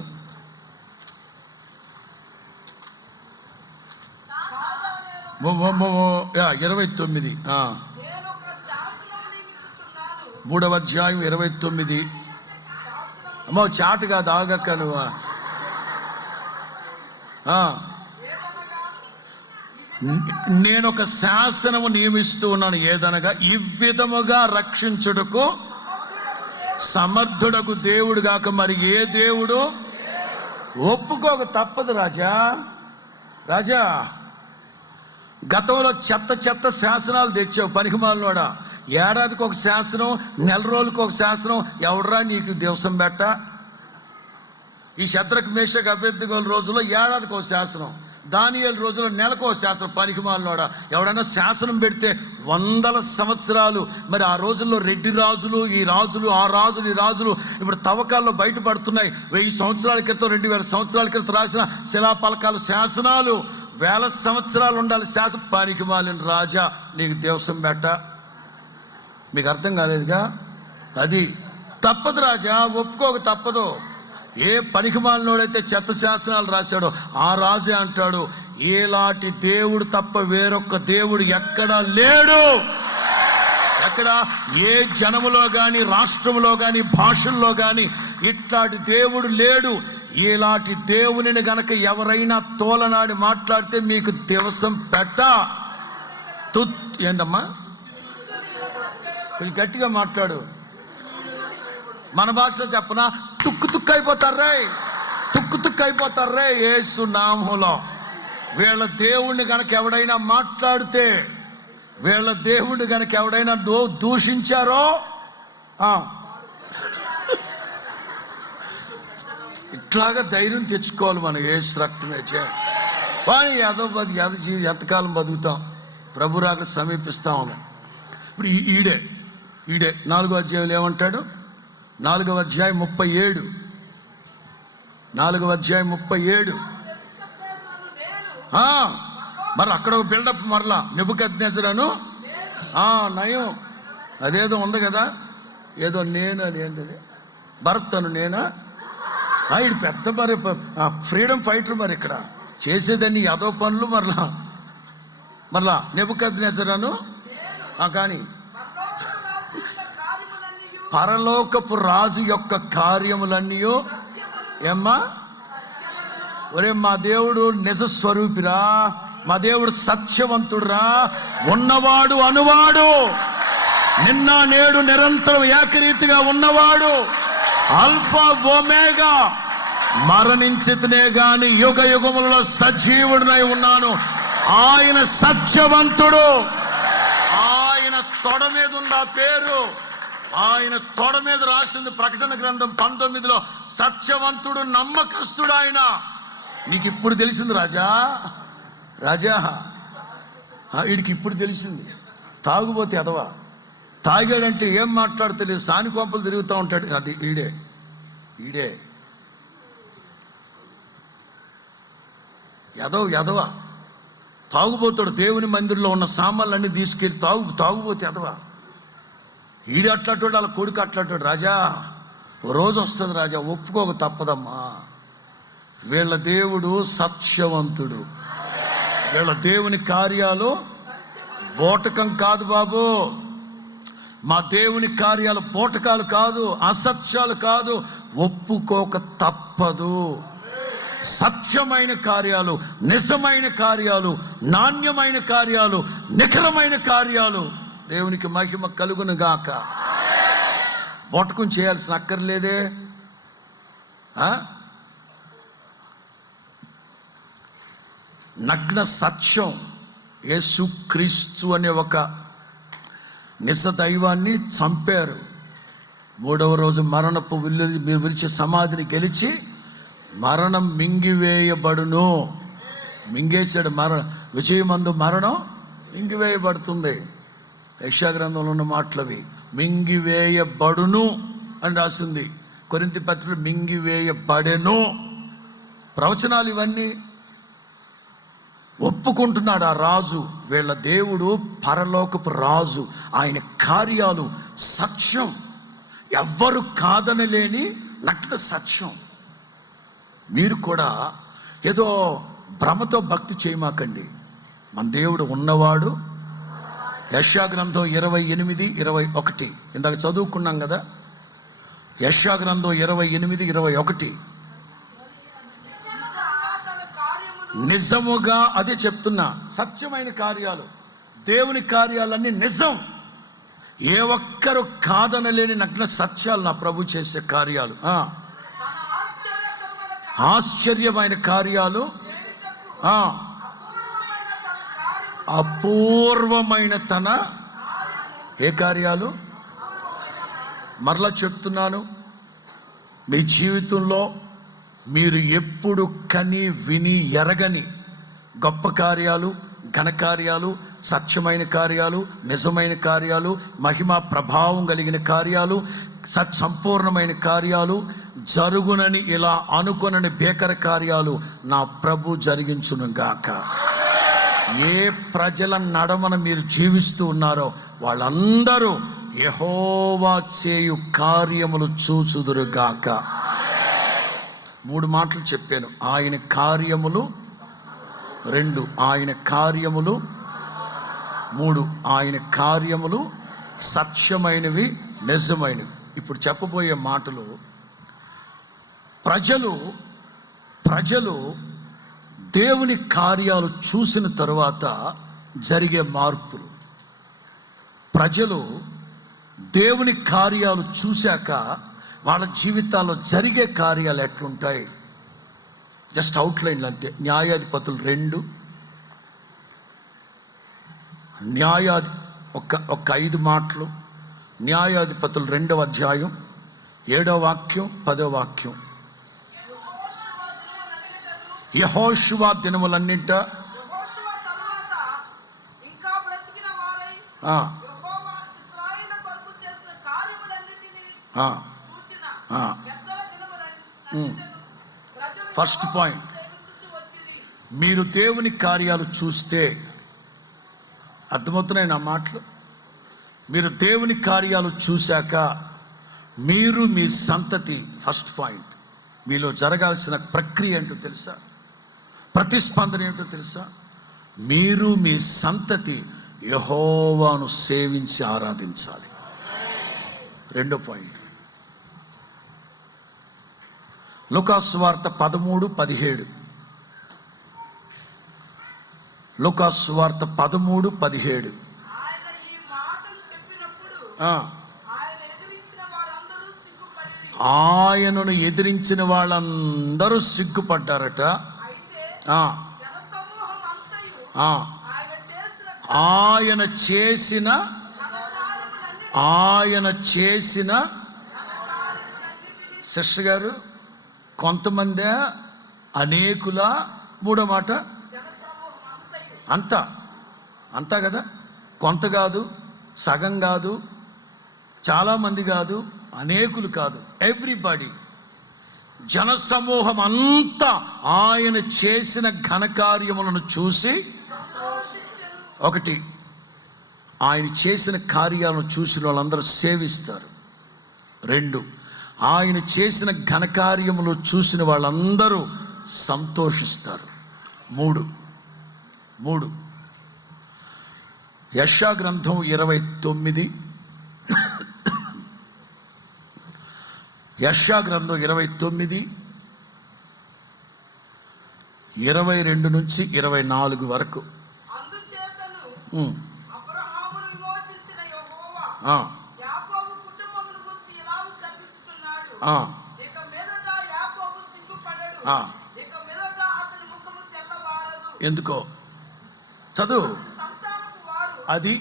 29. 3వ అధ్యాయం 29. అమ్మో చాటు కాదు, ఆగక్క నువ్వు. నేను ఒక శాసనము నియమిస్తూ ఉన్నాను, ఏదనగా ఈ విధముగా రక్షించుటకు సమర్థుడకు దేవుడు గాక మరి ఏ దేవుడు? ఒప్పుకోక తప్పదు రాజా. గతంలో చెత్త శాసనాలు తెచ్చావు పనికిమాలినోడా. ఏడాదికి ఒక శాసనం, నెల రోజులకు ఒక శాసనం. ఎవడ్రా నీకు దివసం బెట్ట? ఈ శద్రకు మేషకు అభ్యర్థిగోల రోజుల్లో ఏడాదికి ఒక శాసనం, దానియేలు రోజుల్లో నెలకు ఒక శాసనం. పనికిమాలినోడా, ఎవడైనా శాసనం పెడితే 100 సంవత్సరాలు. మరి ఆ రోజుల్లో రెడ్డి రాజులు, ఈ రాజులు, ఆ రాజులు, ఈ రాజులు ఇప్పుడు తవ్వకాల్లో బయటపడుతున్నాయి. 1000 సంవత్సరాల క్రితం, 2000 సంవత్సరాల క్రితం రాసిన శిలాపలకాలు, శాసనాలు 1000 సంవత్సరాలు ఉండాలి శాసనం. పనికిమాలిన రాజా నీకు దివసం బెట్ట? మీకు అర్థం కాలేదుగా? అది తప్పదు రాజా, ఒప్పుకోక తప్పదు. ఏ పనికిమాలినోడైతే చెత్త శాసనాలు రాశాడో ఆ రాజే అంటాడు, ఏలాంటి దేవుడు తప్ప వేరొక్క దేవుడు ఎక్కడా లేడు. ఎక్కడ ఏ జనములో కానీ, రాష్ట్రంలో కానీ, భాషల్లో కానీ ఇట్లాంటి దేవుడు లేడు. ఇలాంటి దేవునిని గనక ఎవరైనా తోలనాడి మాట్లాడితే మీకు దివసం ఏంటమ్మా, కొంచెం గట్టిగా మాట్లాడు. మన భాషలో చెప్పనా, తుక్కు తుక్కు అయిపోతారే, తుక్కు తుక్కు అయిపోతారే యేసు నామములో. వీళ్ళ దేవుణ్ణి గనక ఎవడైనా మాట్లాడితే, వీళ్ళ దేవుణ్ణి గనక ఎవడైనా దూషించారో ఇట్లాగా ధైర్యం తెచ్చుకోవాలి మనం. యేసు రక్తమే కానీ ఎంతకాలం బతుకుతాం, ప్రభు రాక సమీపిస్తా ఉన్నాం. ఇప్పుడు ఈడే 4వ అధ్యాయంలో ఏమంటాడు? 4వ అధ్యాయం 37, 4వ అధ్యాయం 37. మరి అక్కడ ఒక బిల్డప్ మరలా, నెబుకద్నెజరును నయం అదేదో ఉంది కదా, ఏదో నేను అది ఏంటది, భర్తను నేనా, ఇది పెద్ద మరి ఫ్రీడమ్ ఫైటర్. మరి ఇక్కడ చేసేదాన్ని యాదో పనులు మరలా నెబుకద్నెజరును కానీ పరలోకపు రాజు యొక్క కార్యములన్నీ ఏమ్మా, ఒరే మా దేవుడు నిజస్వరూపిరా, మా దేవుడు సత్యవంతుడురా, ఉన్నవాడు అనువాడు, నిన్న నేడు నిరంతరం ఏకరీతిగా ఉన్నవాడు, ఆల్ఫా ఓమేగా, మరణించితనే గాని యుగ యుగములలో సజీవుడినై ఉన్నాను. ఆయన సత్యవంతుడు. ఆయన తొడ మీద ఉంది ఆ పేరు, ఆయన తొడ మీద రాసింది ప్రకటన గ్రంథం 19లో, సత్యవంతుడు, నమ్మకస్తుడు ఆయన. నీకు ఇప్పుడు తెలిసింది రాజా, వీడికి ఇప్పుడు తెలిసింది. తాగుబోతే ఎదవా, తాగాడంటే ఏం మాట్లాడతలేదు, సాని కొంపలు తిరుగుతూ ఉంటాడు. అది ఈడే ఎదవా తాగుబోతాడు. దేవుని మందిరంలో ఉన్న సామాన్లన్నీ తీసుకెళ్ళి తాగుబోతే ఎదవా. ఈడు అట్లాంటి వాళ్ళ కొడుకు అట్లాంటి. రాజా రోజు వస్తుంది రాజా, ఒప్పుకోక తప్పదమ్మా. వీళ్ళ దేవుడు సత్యవంతుడు. వీళ్ళ దేవుని కార్యాలు బోటకం కాదు బాబు. మా దేవుని కార్యాలు బోటకాలు కాదు, అసత్యాలు కాదు, ఒప్పుకోక తప్పదు. సత్యమైన కార్యాలు, నిజమైన కార్యాలు, నాణ్యమైన కార్యాలు, నిఖరమైన కార్యాలు. దేవునికి మహిమ కలుగును గాక. బోటకం చేయాల్సిన అక్కర్లేదే. నగ్న సత్యం. యేసుక్రీస్తు అనే ఒక నిజ దైవాన్ని చంపారు. 3వ రోజు మరణపు మీరు విరిచే సమాధిని గెలిచి మరణం మింగివేయబడును. మింగేశాడు. విజయమందు మరణం మింగివేయబడుతుంది. యెషయా గ్రంథంలో ఉన్న మాటలవి. మింగివేయబడును అని రాసింది. కొరింథీ పత్రికలో మింగివేయబడెను. ప్రవచనాలు ఇవన్నీ ఒప్పుకుంటున్నాడు ఆ రాజు. వీళ్ళ దేవుడు పరలోకపు రాజు. ఆయన కార్యాలు సత్యం, ఎవ్వరు కాదనలేని నగ్న సత్యం. మీరు కూడా ఏదో భ్రమతో భక్తి చేయమాకండి. మన దేవుడు ఉన్నవాడు. యెషయా గ్రంథం 28:21 ఇందాక చదువుకున్నాం కదా. యెషయా గ్రంథం 28:21 నిజముగా అదే చెప్తున్నా. సత్యమైన కార్యాలు, దేవుని కార్యాలన్నీ నిజం. ఏ ఒక్కరు కాదనలేని నగ్న సత్యాలు నా ప్రభు చేసే కార్యాలు. ఆశ్చర్యమైన కార్యాలు, అపూర్వమైన తన ఏ కార్యాలు. మరలా చెప్తున్నాను, మీ జీవితంలో మీరు ఎప్పుడు కని విని ఎరగని గొప్ప కార్యాలు, ఘనకార్యాలు, సత్యమైన కార్యాలు, నిజమైన కార్యాలు, మహిమ ప్రభావం కలిగిన కార్యాలు, సంపూర్ణమైన కార్యాలు జరుగునని ఇలా అనుకొనని భీకర కార్యాలు నా ప్రభు జరిగించును గాక. ఏ ప్రజల నడమన మీరు జీవిస్తూ ఉన్నారో వాళ్ళందరూ యెహోవా చేయు కార్యములు చూచుదురు గాక. 3 మాటలు చెప్పాను. ఆయన కార్యములు 2, ఆయన కార్యములు 3, ఆయన కార్యములు సత్యమైనవి, నిజమైనవి. ఇప్పుడు చెప్పబోయే మాటలు ప్రజలు దేవుని కార్యాలు చూసిన తరువాత జరిగే మార్పులు. ప్రజలు దేవుని కార్యాలు చూశాక వాళ్ళ జీవితాల్లో జరిగే కార్యాలు ఎట్లుంటాయి, జస్ట్ అవుట్లైన్లు అంతే. న్యాయాధిపతులు 2 ఒక 5 మాటలు. న్యాయాధిపతులు 2వ అధ్యాయం 7వ వాక్యం 10వ వాక్యం. యెహోషువ దినములన్నిట ఫస్ట్ పాయింట్, మీరు దేవుని కార్యాలు చూస్తే, అర్థమవుతున్నాయి నా మాటలు? మీరు దేవుని కార్యాలు చూశాక మీరు మీ సంతతి, ఫస్ట్ పాయింట్, మీలో జరగాల్సిన ప్రక్రియ ఏంటో తెలుసా? ప్రతిస్పందన ఏంటో తెలుసా? మీరు మీ సంతతి యెహోవాను సేవించి ఆరాధించాలి. 2వ పాయింట్, లూకాసు సువార్త 13:17. లూకాసు సువార్త 13:17. ఆయనను ఎదిరించిన వాళ్ళందరూ సిగ్గుపడ్డారట. ఆయన చేసిన సిస్టర్ గారు, కొంతమంది, అనేకుల, మూడో మాట అంతా కదా, కొంత కాదు, సగం కాదు, చాలామంది కాదు, అనేకులు కాదు, ఎవ్రీబడి, జనసమూహం అంతా ఆయన చేసిన ఘనకార్యములను చూసి, ఒకటి, ఆయన చేసిన కార్యాలను చూసిన వాళ్ళందరూ సేవిస్తారు. 2, ఆయన చేసిన ఘనకార్యములు చూసిన వాళ్ళందరూ సంతోషిస్తారు. 3 యెషయా గ్రంథం 29, యెషయా గ్రంథం 29, 22 నుంచి 24 వరకు. ఎందుకో చదువు. అది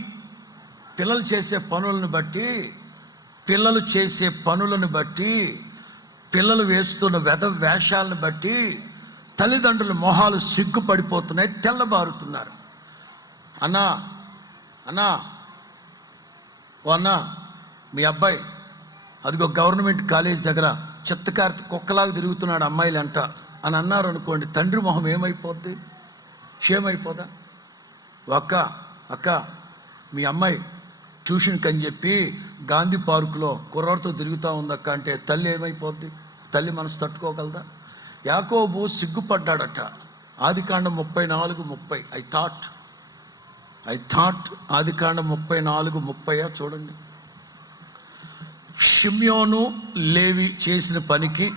పిల్లలు చేసే పనులను బట్టి, పిల్లలు వేస్తున్న వేషాలను బట్టి తల్లిదండ్రుల మొహాలు సిగ్గుపడిపోతున్నాయి, తెల్లబారుతున్నారు. అన్నా మీ అబ్బాయి అదిగో గవర్నమెంట్ కాలేజ్ దగ్గర చిత్తకార్తి కుక్కలాగా తిరుగుతున్నాడు అమ్మాయిలు అంట అని అన్నారు అనుకోండి, తండ్రి మొహం ఏమైపోద్ది? క్షేమైపోదా? అక్క మీ అమ్మాయి ట్యూషన్కి అని చెప్పి గాంధీ పార్కులో కుర్రాడితో తిరుగుతూ ఉందక్క అంటే తల్లి ఏమైపోద్ది? తల్లి మనసు తట్టుకోగలదా? యాకోబు సిగ్గుపడ్డాడట. ఆదికాండం 34:30. ఐ థాట్ ఆదికాండం 34:30 చూడండి. షిమ్యోను లేవి చేసిన పనికి,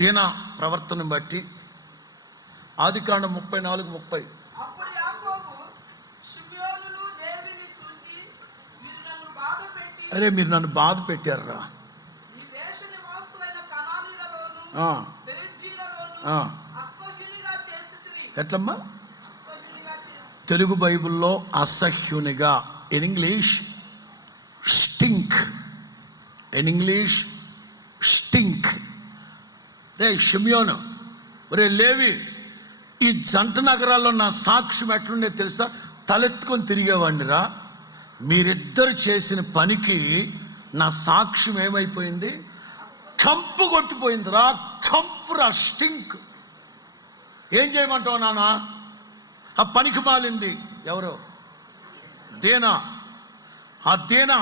దిన ప్రవర్తన బట్టి. ఆదికాండం 34:30. అరే మీరు నన్ను బాధ పెట్టారా? ఎట్లమ్మా? తెలుగు బైబిల్లో అసహ్యునిగా, ఇన్ ఇంగ్లీష్ స్టింక్. రే షిమ్యోను, రే లేవి, ఈ జంట నగరాల్లో నా సాక్ష్యం ఎట్లుండే తెలుసా? తలెత్తుకొని తిరిగేవాడిని రా. మీరిద్దరు చేసిన పనికి నా సాక్ష్యం ఏమైపోయింది? కంపు కొట్టిపోయింది రా. కంపురా, స్టింక్. ఏం చేయమంటావు నాన్న? ఆ పనికి మాలింది ఎవరో దేనా. ఆ దేనా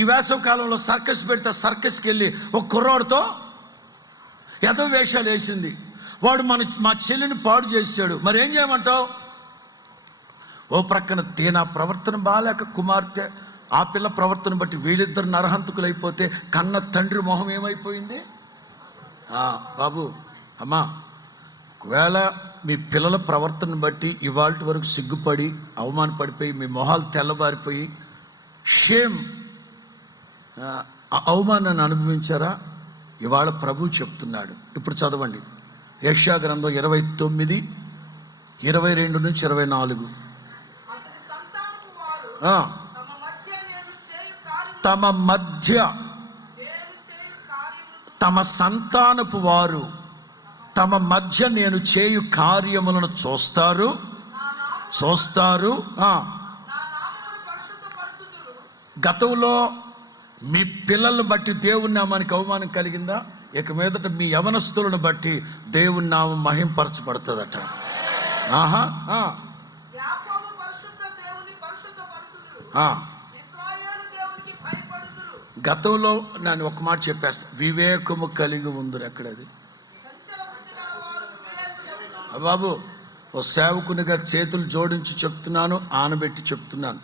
ఈ వేసవి కాలంలో సర్కస్ పెడితే సర్కస్కి వెళ్ళి ఒక కుర్రాడితో ఎదో వేషాలు వేసింది. వాడు మా చెల్లిని పాడు చేశాడు. మరి ఏం చేయమంటావు? ఓ ప్రక్కన దేనా ప్రవర్తన బాలేక కుమార్తె ఆ పిల్ల ప్రవర్తన బట్టి వీళ్ళిద్దరు నరహంతకులు అయిపోతే కన్న తండ్రి మొహం ఏమైపోయింది? బాబు అమ్మా, ఒకవేళ మీ పిల్లల ప్రవర్తన బట్టి ఇవాళ వరకు సిగ్గుపడి అవమానపడిపోయి మీ మొహాలు తెల్లబారిపోయి షేమ్ అవమానాన్ని అనుభవించారా? ఇవాళ ప్రభు చెప్తున్నాడు. ఇప్పుడు చదవండి యెషయా గ్రంథం 29:22-24. తమ మధ్య తమ సంతానపు వారు తమ మధ్య నేను చేయు కార్యములను చూస్తారు. గతంలో మీ పిల్లలను బట్టి దేవుని నామానికి అవమానం కలిగిందా? ఇక మీదట మీ యవనస్తులను బట్టి దేవుని నామం మహింపరచబడుతుందట. గతంలో నేను ఒక మాట చెప్పేస్తా, వివేకము కలిగి ఉందరు. ఎక్కడది బాబు? ఓ సేవకునిగా చేతులు జోడించి చెప్తున్నాను, ఆనబెట్టి చెప్తున్నాను.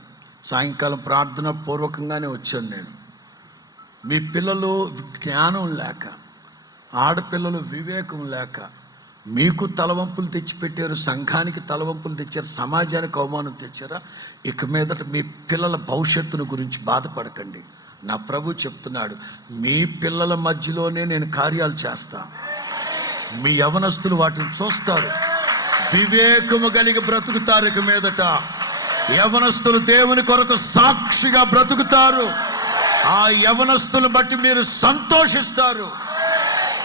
సాయంకాలం ప్రార్థన పూర్వకంగానే వచ్చాను నేను. మీ పిల్లలు జ్ఞానం లేక, ఆడపిల్లలు వివేకం లేక మీకు తలవంపులు తెచ్చిపెట్టారు, సంఘానికి తలవంపులు తెచ్చారు, సమాజానికి అవమానం తెచ్చారా? ఇక మీదట మీ పిల్లల భవిష్యత్తును గురించి బాధపడకండి. నా ప్రభు చెప్తున్నాడు, మీ పిల్లల మధ్యలోనే నేను కార్యాలు చేస్తా. మీ యవనస్తులు వాటిని చూస్తారు, వివేకము కలిగి బ్రతుకుతారు. ఇక మీదట యవనస్తులు దేవుని కొరకు సాక్షిగా బ్రతుకుతారు. ఆ యవనస్తులు బట్టి మీరు సంతోషిస్తారు.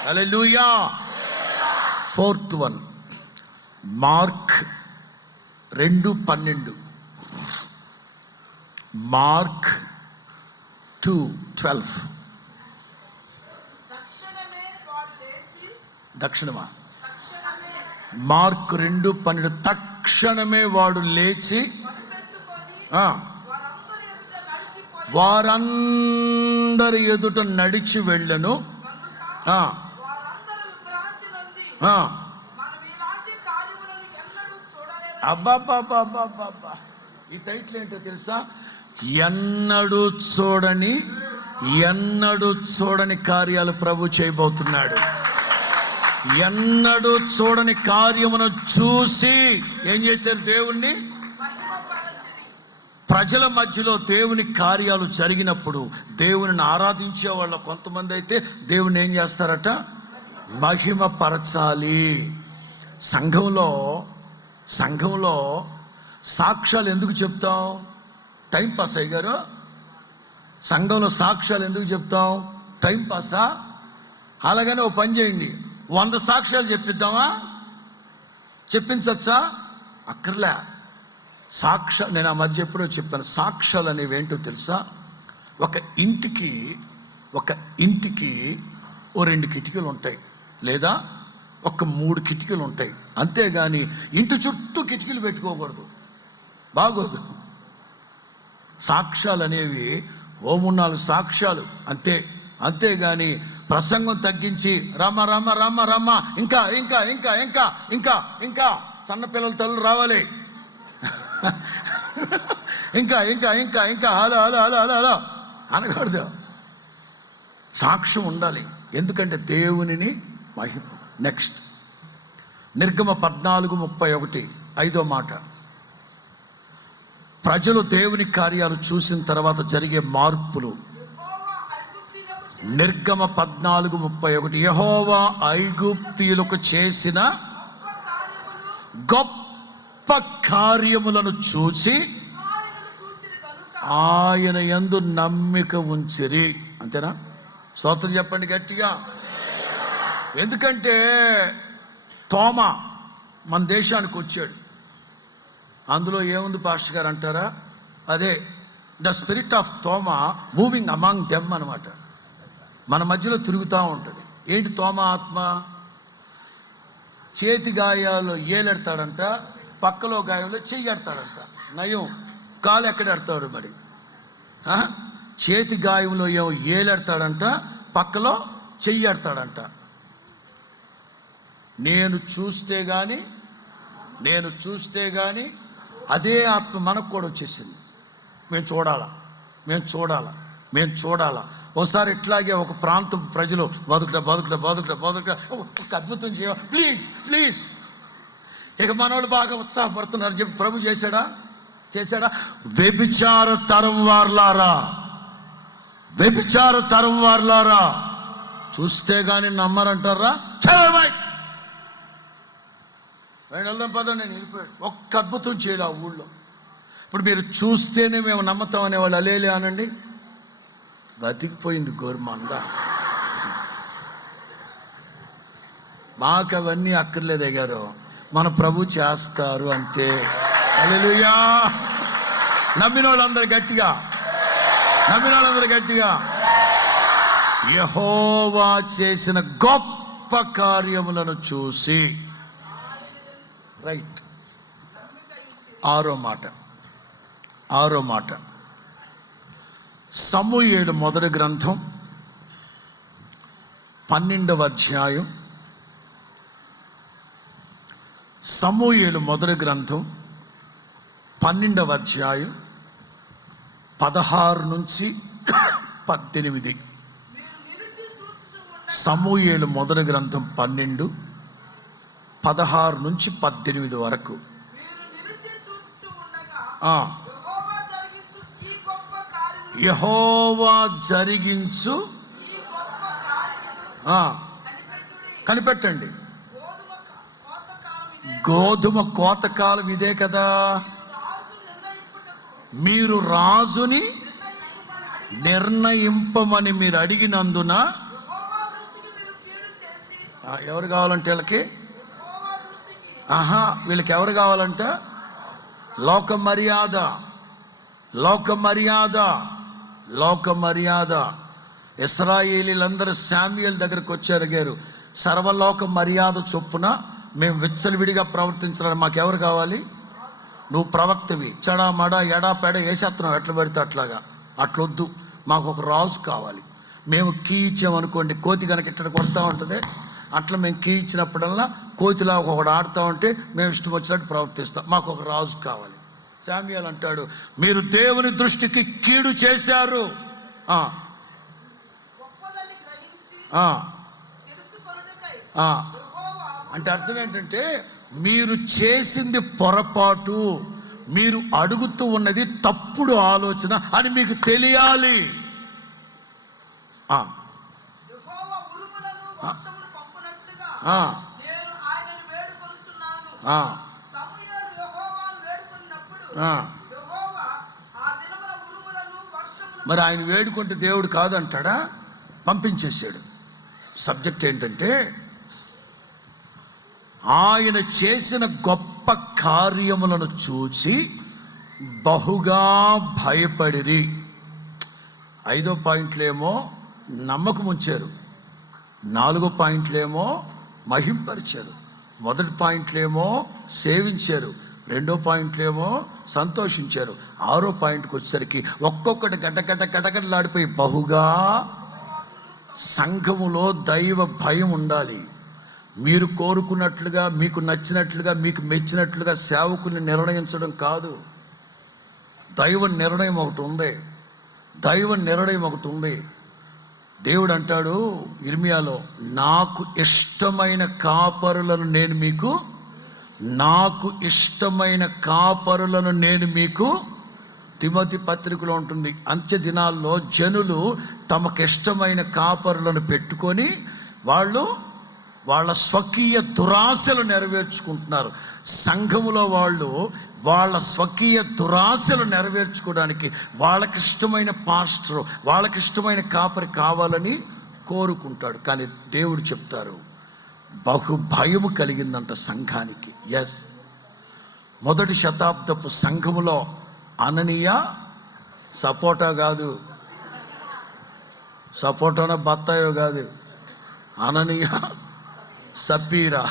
Hallelujah. 4th one, Mark 2:12. Mark 2:12. దక్షిణమా? మార్క్ 2:12. తక్షణమే వాడు లేచి వారందరి ఎదుట నడిచి వెళ్ళను. అబ్బాబ్బాబ్బాబ్బా, ఈ టైటిల్ ఏంటో తెలుసా? ఎన్నడూ చూడని కార్యాలు ప్రభు చేయబోతున్నాడు. ఎన్నడూ చూడని కార్యమును చూసి ఏం చేశారు? దేవుణ్ణి. ప్రజల మధ్యలో దేవుని కార్యాలు జరిగినప్పుడు దేవుని ఆరాధించే వాళ్ళ కొంతమంది అయితే దేవుని ఏం చేస్తారట? మహిమపరచాలి. సంఘంలో సాక్ష్యాలు ఎందుకు చెప్తాం? టైం పాస్ అయ్యారు. సంఘంలో సాక్ష్యాలు ఎందుకు చెప్తాం? టైం పాసా? అలాగనే ఓ పని చేయండి, 100 సాక్ష్యాలు చెప్పిద్దామా? చెప్పించచ్చా? అక్కర్లే. నేను ఆ మధ్య ఎప్పుడో చెప్పాను, సాక్ష్యాలు అనేవి ఏంటో తెలుసా? ఒక ఇంటికి 2 కిటికీలు ఉంటాయి, లేదా ఒక 3 కిటికీలు ఉంటాయి. అంతేగాని ఇంటి చుట్టూ కిటికీలు పెట్టుకోకూడదు, బాగోదు. సాక్ష్యాలు అనేవి 3-4 సాక్ష్యాలు అంతే. అంతేగాని ప్రసంగం తగ్గించి రమ్మ ఇంకా ఇంకా ఇంకా ఇంకా ఇంకా ఇంకా సన్నపిల్లల తల్లు రావాలి, ఇంకా ఇంకా ఇంకా ఇంకా హలో అనకూడదు. సాక్ష్యం ఉండాలి. ఎందుకంటే దేవునిని మహిమ. నెక్స్ట్ నిర్గమ 14:31, 5వ మాట. ప్రజలు దేవుని కార్యాలు చూసిన తర్వాత జరిగే మార్పులు. నిర్గమ 14:31. యెహోవా ఐగుప్తీయులకు చేసిన గొప్ప కార్యములను చూచి ఆయన యందు నమ్మిక ఉంచిరి. అంతేనా? స్తోత్రం చెప్పండి గట్టిగా. ఎందుకంటే తోమా మన దేశానికి వచ్చాడు. అందులో ఏముంది పాస్టర్ గారు అంటారా? అదే the spirit of Thomas moving among them అనమాట. మన మధ్యలో తిరుగుతూ ఉంటుంది. ఏంటి తోమా ఆత్మ? చేతి గాయాలు ఏలెడతాడంట, పక్కలో గాయంలో చెయ్యెడతాడంట. నయం, కాలు ఎక్కడెడతాడు మరి? చేతి గాయంలో ఏమో ఏలెడతాడంట, పక్కలో చెయ్యెడతాడంట. నేను చూస్తే కానీ అదే ఆత్మ మనకు కూడా వచ్చేసింది. మేము చూడాలా. మేము చూడాలా. ఒకసారి ఇట్లాగే ఒక ప్రాంతం ప్రజలు బతుకుట ఒక అద్భుతం చేయ ప్లీజ్. ఇక మనోళ్ళు బాగా ఉత్సాహపడుతున్నారు చెప్పి ప్రభు చేశాడా? వ్యభిచార తరం వార్లారా చూస్తే గాని నమ్మరంటారా? వెళ్దాం పదండి. నేను వెళ్ళిపోయాడు. ఒక్క అద్భుతం చేయలే ఆ ఊళ్ళో. ఇప్పుడు మీరు చూస్తేనే మేము నమ్మతాం అనేవాళ్ళు అలేలే అనండి. బతికిపోయింది గోర్మందా. మాకు అవన్నీ అక్కర్లేదు గారు, మన ప్రభు చేస్తారు అంతే. హల్లెలూయా. నమ్మిన వాళ్ళందరూ గట్టిగా యెహోవా చేసిన గొప్ప కార్యములను చూసి. రైట్. ఆరో మాట సమూయేలు మొదటి గ్రంథం 12వ అధ్యాయం. సమూయేలు మొదటి గ్రంథం 12వ అధ్యాయం 16 నుంచి 18. సమూయేలు మొదటి గ్రంథం 12 16 నుంచి 18 వరకు. యెహోవా జరిగించు కనిపెట్టండి. గోధుమ కోతకాలం ఇదే కదా. మీరు రాజుని నిర్ణయింపమని మీరు అడిగినందున ఎవరు కావాలంటే వీళ్ళకి ఎవరు కావాలంట? లోక మర్యాద. ఇశ్రాయేలీలందరూ శామ్యూయేలు దగ్గరకు వచ్చారు గారు, సర్వలోక మర్యాద చొప్పున మేము విచ్చలవిడిగా ప్రవర్తించాలని మాకెవరు కావాలి? నువ్వు ప్రవక్తవి, చెడామడ ఎడాపెడ వేసేస్తున్నావు ఎట్లా పడితే అట్లొద్దు, మాకు ఒక రాజు కావాలి. మేము కీ ఇచ్చామనుకోండి, కోతి కనుక ఇట్లా కొడతా ఉంటుంది, అట్లా మేము కీ ఇచ్చినప్పుడల్లా కోతిలా ఒకడు ఆడుతూ ఉంటే మేము ఇష్టం వచ్చినట్టు ప్రవర్తిస్తాం, మాకు ఒక రాజు కావాలి. శామ్యూయేలు అంటాడు, మీరు దేవుని దృష్టికి కీడు చేశారు. అంటే అర్థం ఏంటంటే మీరు చేసింది పొరపాటు, మీరు అడుగుతూ ఉన్నది తప్పుడు ఆలోచన అని మీకు తెలియాలి. మరి ఆయన వేడుకుంటే దేవుడు కాదంటాడా? పంపించేశాడు. సబ్జెక్ట్ ఏంటంటే ఆయన చేసిన గొప్ప కార్యములను చూసి బహుగా భయపడిరి. 5వ పాయింట్లేమో నమ్మకం ఉంచారు, 4వ పాయింట్లేమో మహింపరిచారు, మొదటి పాయింట్లేమో సేవించారు, 2వ పాయింట్లేమో సంతోషించారు, 6వ పాయింట్కి వచ్చేసరికి ఒక్కొక్కటి గడ్డగడ్డలాడిపోయి బహుగా. సంఘములో దైవ భయం ఉండాలి. మీరు కోరుకున్నట్లుగా, మీకు నచ్చినట్లుగా, మీకు మెచ్చినట్లుగా సేవకుని నిర్ణయించడం కాదు. దైవ నిర్ణయం ఒకటి ఉంది. దేవుడు అంటాడు ఇర్మియాలో, నాకు ఇష్టమైన కాపరులను నేను మీకు తిమోతి పత్రికలో ఉంటుంది. అంత్య దినాల్లో జనులు తమకు ఇష్టమైన కాపరులను పెట్టుకొని వాళ్ళ స్వకీయ దురాశలు నెరవేర్చుకుంటున్నారు. సంఘములో వాళ్ళ స్వకీయ దురాశలు నెరవేర్చుకోవడానికి వాళ్ళకిష్టమైన పాస్టర్, వాళ్ళకిష్టమైన కాపరి కావాలని కోరుకుంటాడు. కానీ దేవుడు చెప్తారు బహు భయము కలిగిందంట సంఘానికి. ఎస్, 1వ శతాబ్దపు సంఘములో అననీయ సపోటానో బత్తాయో కాదు, అననీయ సపీరా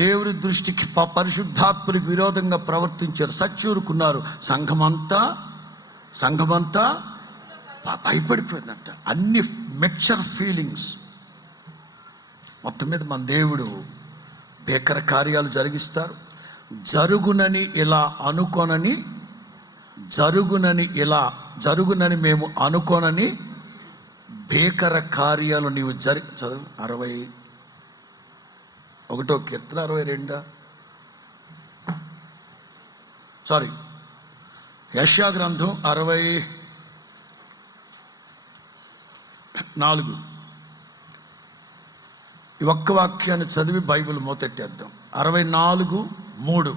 దేవుని దృష్టికి పరిశుద్ధాత్మనికి విరోధంగా ప్రవర్తించారు, సచ్చూరుకున్నారు. సంఘమంతా భయపడిపోయిందంట. అన్ని మిక్చర్ ఫీలింగ్స్. మొత్తం మీద మన దేవుడు భీకర కార్యాలు జరిగిస్తారు. జరుగునని ఇలా అనుకొనని జరుగునని మేము అనుకోనని భీకర కార్యాలు నీవు చదువు 61వ కీర్తన 62 సారీ యెషయా గ్రంథం 64 ఈ ఒక్క వాక్యాన్ని చదివి బైబిల్ మూతెట్టేద్దాం. 64:3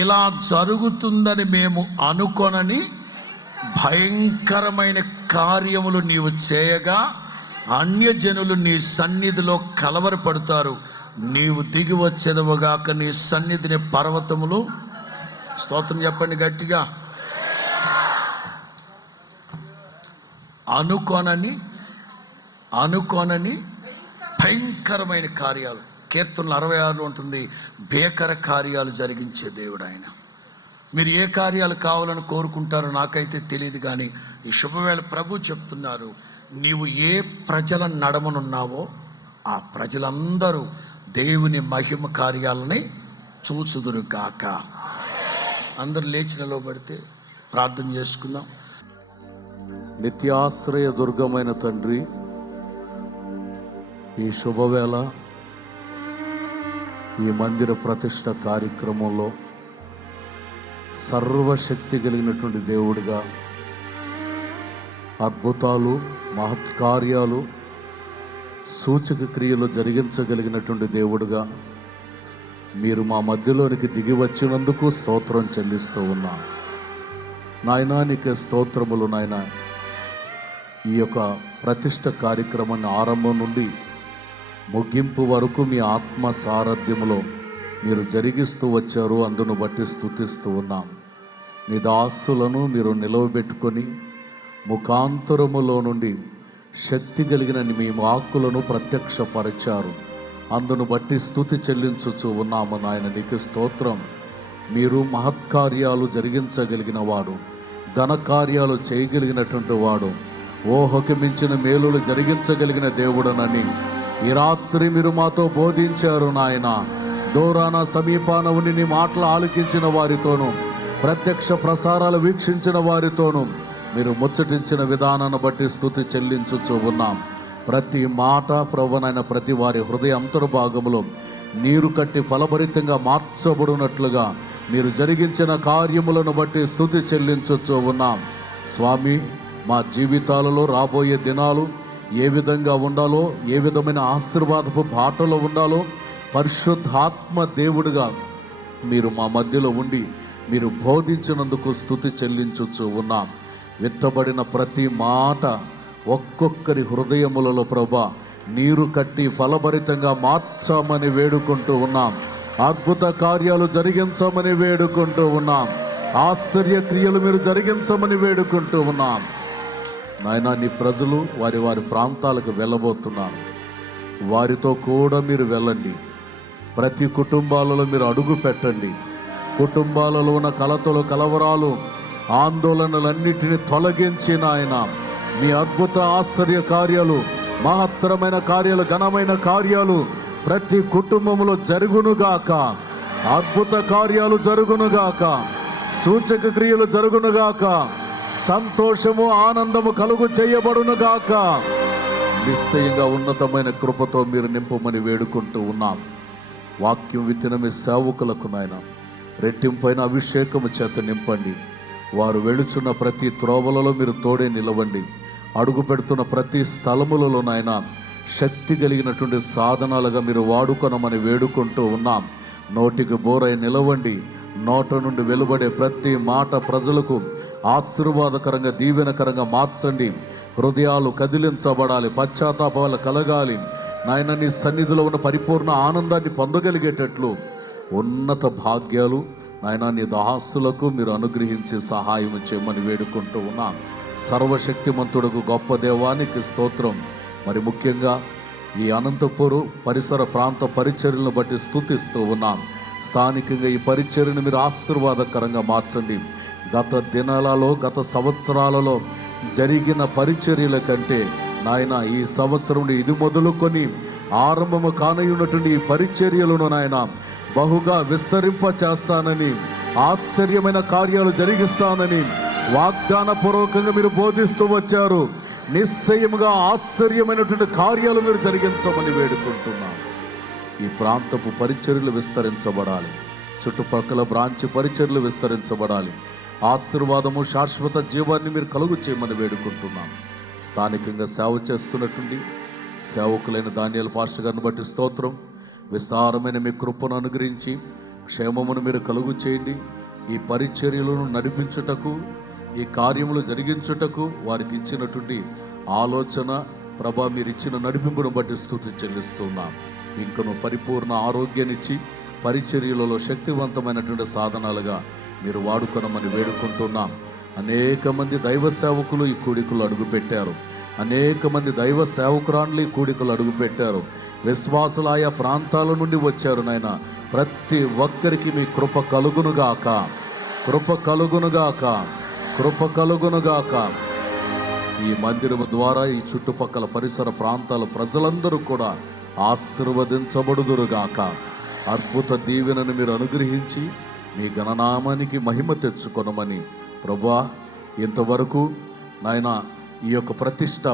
ఇలా జరుగుతుందని మేము అనుకొనని భయంకరమైన కార్యములు నీవు చేయగా అన్యజనులు నీ సన్నిధిలో కలవరపడతారు. నీవు దిగి వచ్చేదవుగాక, నీ సన్నిధిని పర్వతములు. స్తోత్రం చెప్పండి గట్టిగా. అనుకోనని భయంకరమైన కార్యాలు. కీర్తనలు 66లో ఉంటుంది, భీకర కార్యాలు జరిగించే దేవుడు ఆయన. మీరు ఏ కార్యాలు కావాలని కోరుకుంటారో నాకైతే తెలియదు, కానీ ఈ శుభవేళ ప్రభు చెప్తున్నారు, నీవు ఏ ప్రజల నడమనున్నావో ఆ ప్రజలందరూ దేవుని మహిమ కార్యాలని చూచుదురు గాక. అందరూ లేచి నిలబడితే ప్రార్థన చేసుకుందాం. నిత్యాశ్రయ దుర్గమైన తండ్రి, ఈ శుభవేళ ఈ మందిర ప్రతిష్ట కార్యక్రమంలో సర్వశక్తి కలిగినటువంటి దేవుడిగా అద్భుతాలు, మహత్కార్యాలు, సూచక క్రియలు జరిగించగలిగినటువంటి దేవుడుగా మీరు మా మధ్యలోనికి దిగి వచ్చినందుకు స్తోత్రం చెల్లిస్తూ ఉన్నా. నాయనా నీకే స్తోత్రములు నాయన. ఈ యొక్క ప్రతిష్ట కార్యక్రమాన్ని ఆరంభం నుండి ముగింపు వరకు మీ ఆత్మ సారథ్యములో మీరు జరిగిస్తూ వచ్చారు. అందును బట్టి స్తుతిస్తూ ఉన్నాం. నీ దాసులను మీరు నిలవబెట్టుకొని ముఖాంతరములో నుండి శక్తి కలిగిన మీ వాక్కులను ప్రత్యక్షపరిచారు. అందును బట్టి స్తుతి చెల్లించుచు ఉన్నాము నాయన. నీకు స్తోత్రం. మీరు మహత్కార్యాలు జరిగించగలిగిన వాడు, ఘనకార్యాలు చేయగలిగినటువంటి వాడు, ఊహకు మించిన మేలులు జరిగించగలిగిన దేవుడనని ఈ రాత్రి మీరు మాతో బోధించారు నాయన. దూరాన సమీపాన ఉండి నీ మాటలు ఆలకించిన వారితోనూ ప్రత్యక్ష ప్రసారాలు వీక్షించిన వారితోనూ మీరు ముచ్చటించిన విధానాన్ని బట్టి స్తుతి చెల్లించుచూ ఉన్నాం. ప్రతి మాట ప్రభువైన ప్రతి వారి హృదయ అంతర్భాగములో నీరు కట్టి ఫలభరితంగా మార్చబడినట్లుగా మీరు జరిగించిన కార్యములను బట్టి స్తుతి చెల్లించుచూ ఉన్నాం. స్వామి, మా జీవితాలలో రాబోయే దినాలు ఏ విధంగా ఉండాలో, ఏ విధమైన ఆశీర్వాదపు బాటలో ఉండాలో పరిశుద్ధాత్మ దేవుడుగా మీరు మా మధ్యలో ఉండి మీరు బోధించినందుకు స్తుతి చెల్లించుచూ ఉన్నాం. విత్తబడిన ప్రతి మాట ఒక్కొక్కరి హృదయములలో ప్రభా నీరు కట్టి ఫలభరితంగా మార్చమని వేడుకుంటూ ఉన్నాం. అద్భుత కార్యాలు జరిగించమని వేడుకుంటూ ఉన్నాం. ఆశ్చర్య క్రియలు మీరు జరిగించమని వేడుకుంటూ ఉన్నాం. నాయనా, నీ ప్రజలు వారి వారి ప్రాంతాలకు వెళ్ళబోతున్నారు. వారితో కూడా మీరు వెళ్ళండి. ప్రతి కుటుంబాలలో మీరు అడుగు పెట్టండి. కుటుంబాలలో ఉన్న కలతలు, కలవరాలు, ఆందోళనలన్నిటినీ తొలగించి నాయన మీ అద్భుత ఆశ్చర్య కార్యాలు, మహత్తరమైన కార్యాలు, ఘనమైన కార్యాలు ప్రతి కుటుంబంలో జరుగునుగాక. అద్భుత కార్యాలు జరుగునుగాక. సూచక క్రియలు జరుగునుగాక. సంతోషము, ఆనందము కలుగు చేయబడునుగాక. నిశ్చయంగా ఉన్నతమైన కృపతో మీరు నింపమని వేడుకుంటూ ఉన్నాం. వాక్యం విత్తిన మీ సేవకులకు నాయన రెట్టింపైన అభిషేకము చేత నింపండి. వారు వెళుచున్న ప్రతి త్రోవలలో మీరు తోడే నిలవండి. అడుగు పెడుతున్న ప్రతి స్థలములలో నాయన శక్తి కలిగినటువంటి సాధనాలుగా మీరు వాడుకొనమని వేడుకుంటూ ఉన్నాం. నోటికి బోరై నిలవండి. నోట నుండి వెలువడే ప్రతి మాట ప్రజలకు ఆశీర్వాదకరంగా, దీవెనకరంగా మార్చండి. హృదయాలు కదిలించబడాలి, పశ్చాత్తాపాలు కలగాలి. నాయన నీ సన్నిధిలో ఉన్న పరిపూర్ణ ఆనందాన్ని పొందగలిగేటట్లు ఉన్నత భాగ్యాలు నాయన నీ దాసులకు మీరు అనుగ్రహించి సహాయం చేయమని వేడుకుంటూ ఉన్నాం. సర్వశక్తిమంతుడుకు గొప్ప దేవానికి స్తోత్రం. మరి ముఖ్యంగా ఈ అనంతపురం పరిసర ప్రాంత పరిచర్యలను బట్టి స్తుతిస్తూ ఉన్నాం. స్థానికంగా ఈ పరిచర్యను మీరు ఆశీర్వాదకరంగా మార్చండి. గత దినాలలో, గత సంవత్సరాలలో జరిగిన పరిచర్యల కంటే నాయన ఈ సంవత్సరం ఇది మొదలుకొని ఆరంభము కానయ్యున్నటువంటి ఈ పరిచర్యలను నాయన బహుగా విస్తరింప చేస్తానని, ఆశ్చర్యమైన కార్యాలు జరిగిస్తానని వాగ్దాన పూర్వకంగా మీరు బోధిస్తూ వచ్చారు. నిశ్చయముగా ఆశ్చర్యమైనటువంటి కార్యాలు మీరు జరిగించమని వేడుకుంటున్నాం. ఈ ప్రాంతపు పరిచర్యలు విస్తరించబడాలి, చుట్టుపక్కల బ్రాంచ్ పరిచర్యలు విస్తరించబడాలి. ఆశీర్వాదము, శాశ్వత జీవాన్ని మీరు కలుగు చేయమని వేడుకుంటున్నాం. స్థానికంగా సేవ చేస్తున్నటువంటి సేవకులైన దానియేలు పాస్టర్ గారిని బట్టి స్తోత్రం. విస్తారమైన మీ కృపను అనుగ్రహించి క్షేమమును మీరు కలుగు చేయండి. ఈ పరిచర్యలను నడిపించుటకు, ఈ కార్యములు జరిగించుటకు వారికి ఇచ్చినటువంటి ఆలోచన ప్రభా, మీరు ఇచ్చిన నడిపింపును బట్టి స్తుతి చెల్లిస్తున్నాం. ఇంకను పరిపూర్ణ ఆరోగ్యాన్నిచ్చి పరిచర్యలలో శక్తివంతమైనటువంటి సాధనాలుగా మీరు వాడుకొనమని వేడుకుంటున్నాం. అనేక మంది దైవ సేవకులు ఈ కూడికలు అడుగుపెట్టారు. అనేక మంది దైవ సేవకురాండ్లు ఈ కూడికలు అడుగుపెట్టారు. విశ్వాసులు ఆయా ప్రాంతాల నుండి వచ్చారు. నాయన, ప్రతి ఒక్కరికి మీ కృప కలుగునుగాక, కృప కలుగునుగాక, కృప కలుగునుగాక. ఈ మందిరము ద్వారా ఈ చుట్టుపక్కల పరిసర ప్రాంతాల ప్రజలందరూ కూడా ఆశీర్వదించబడుదురుగాక. అద్భుత దీవెనను మీరు అనుగ్రహించి మీ గణనామానికి మహిమ తెచ్చుకొనమని ప్రభువా, ఇంతవరకు నాయన ఈ యొక్క ప్రతిష్ట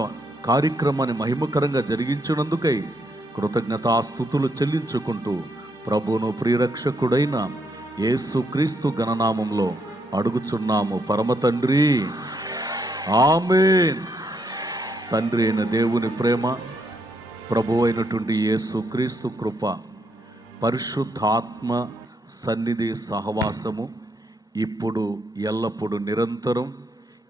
కార్యక్రమాన్ని మహిమకరంగా జరిగించినందుకై కృతజ్ఞతాస్తుతులు చెల్లించుకుంటూ ప్రభువును ప్రియరక్షకుడైన యేసుక్రీస్తు గణనామంలో అడుగుచున్నాము పరమ తండ్రి, ఆమేన్. తండ్రి అయిన దేవుని ప్రేమ, ప్రభు అయినటువంటి యేసుక్రీస్తు కృప, పరిశుద్ధాత్మ సన్నిధి సహవాసము ఇప్పుడు ఎల్లప్పుడూ నిరంతరం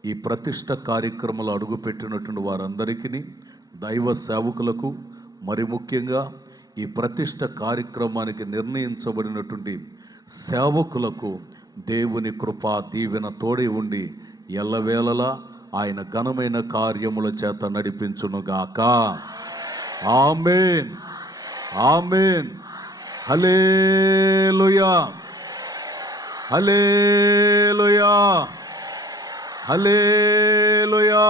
ఈ ప్రతిష్ట కార్యక్రమాలు అడుగుపెట్టినటువంటి వారందరికీ, దైవ సేవకులకు, మరి ముఖ్యంగా ఈ ప్రతిష్ట కార్యక్రమానికి నిర్ణయించబడినటువంటి సేవకులకు దేవుని కృపా దీవెన తోడై ఉండి ఎల్లవేళలా ఆయన ఘనమైన కార్యముల చేత నడిపించునుగాక. ఆమేన్, ఆమేన్. హల్లెలూయా, హల్లెలూయా, హల్లెలూయా.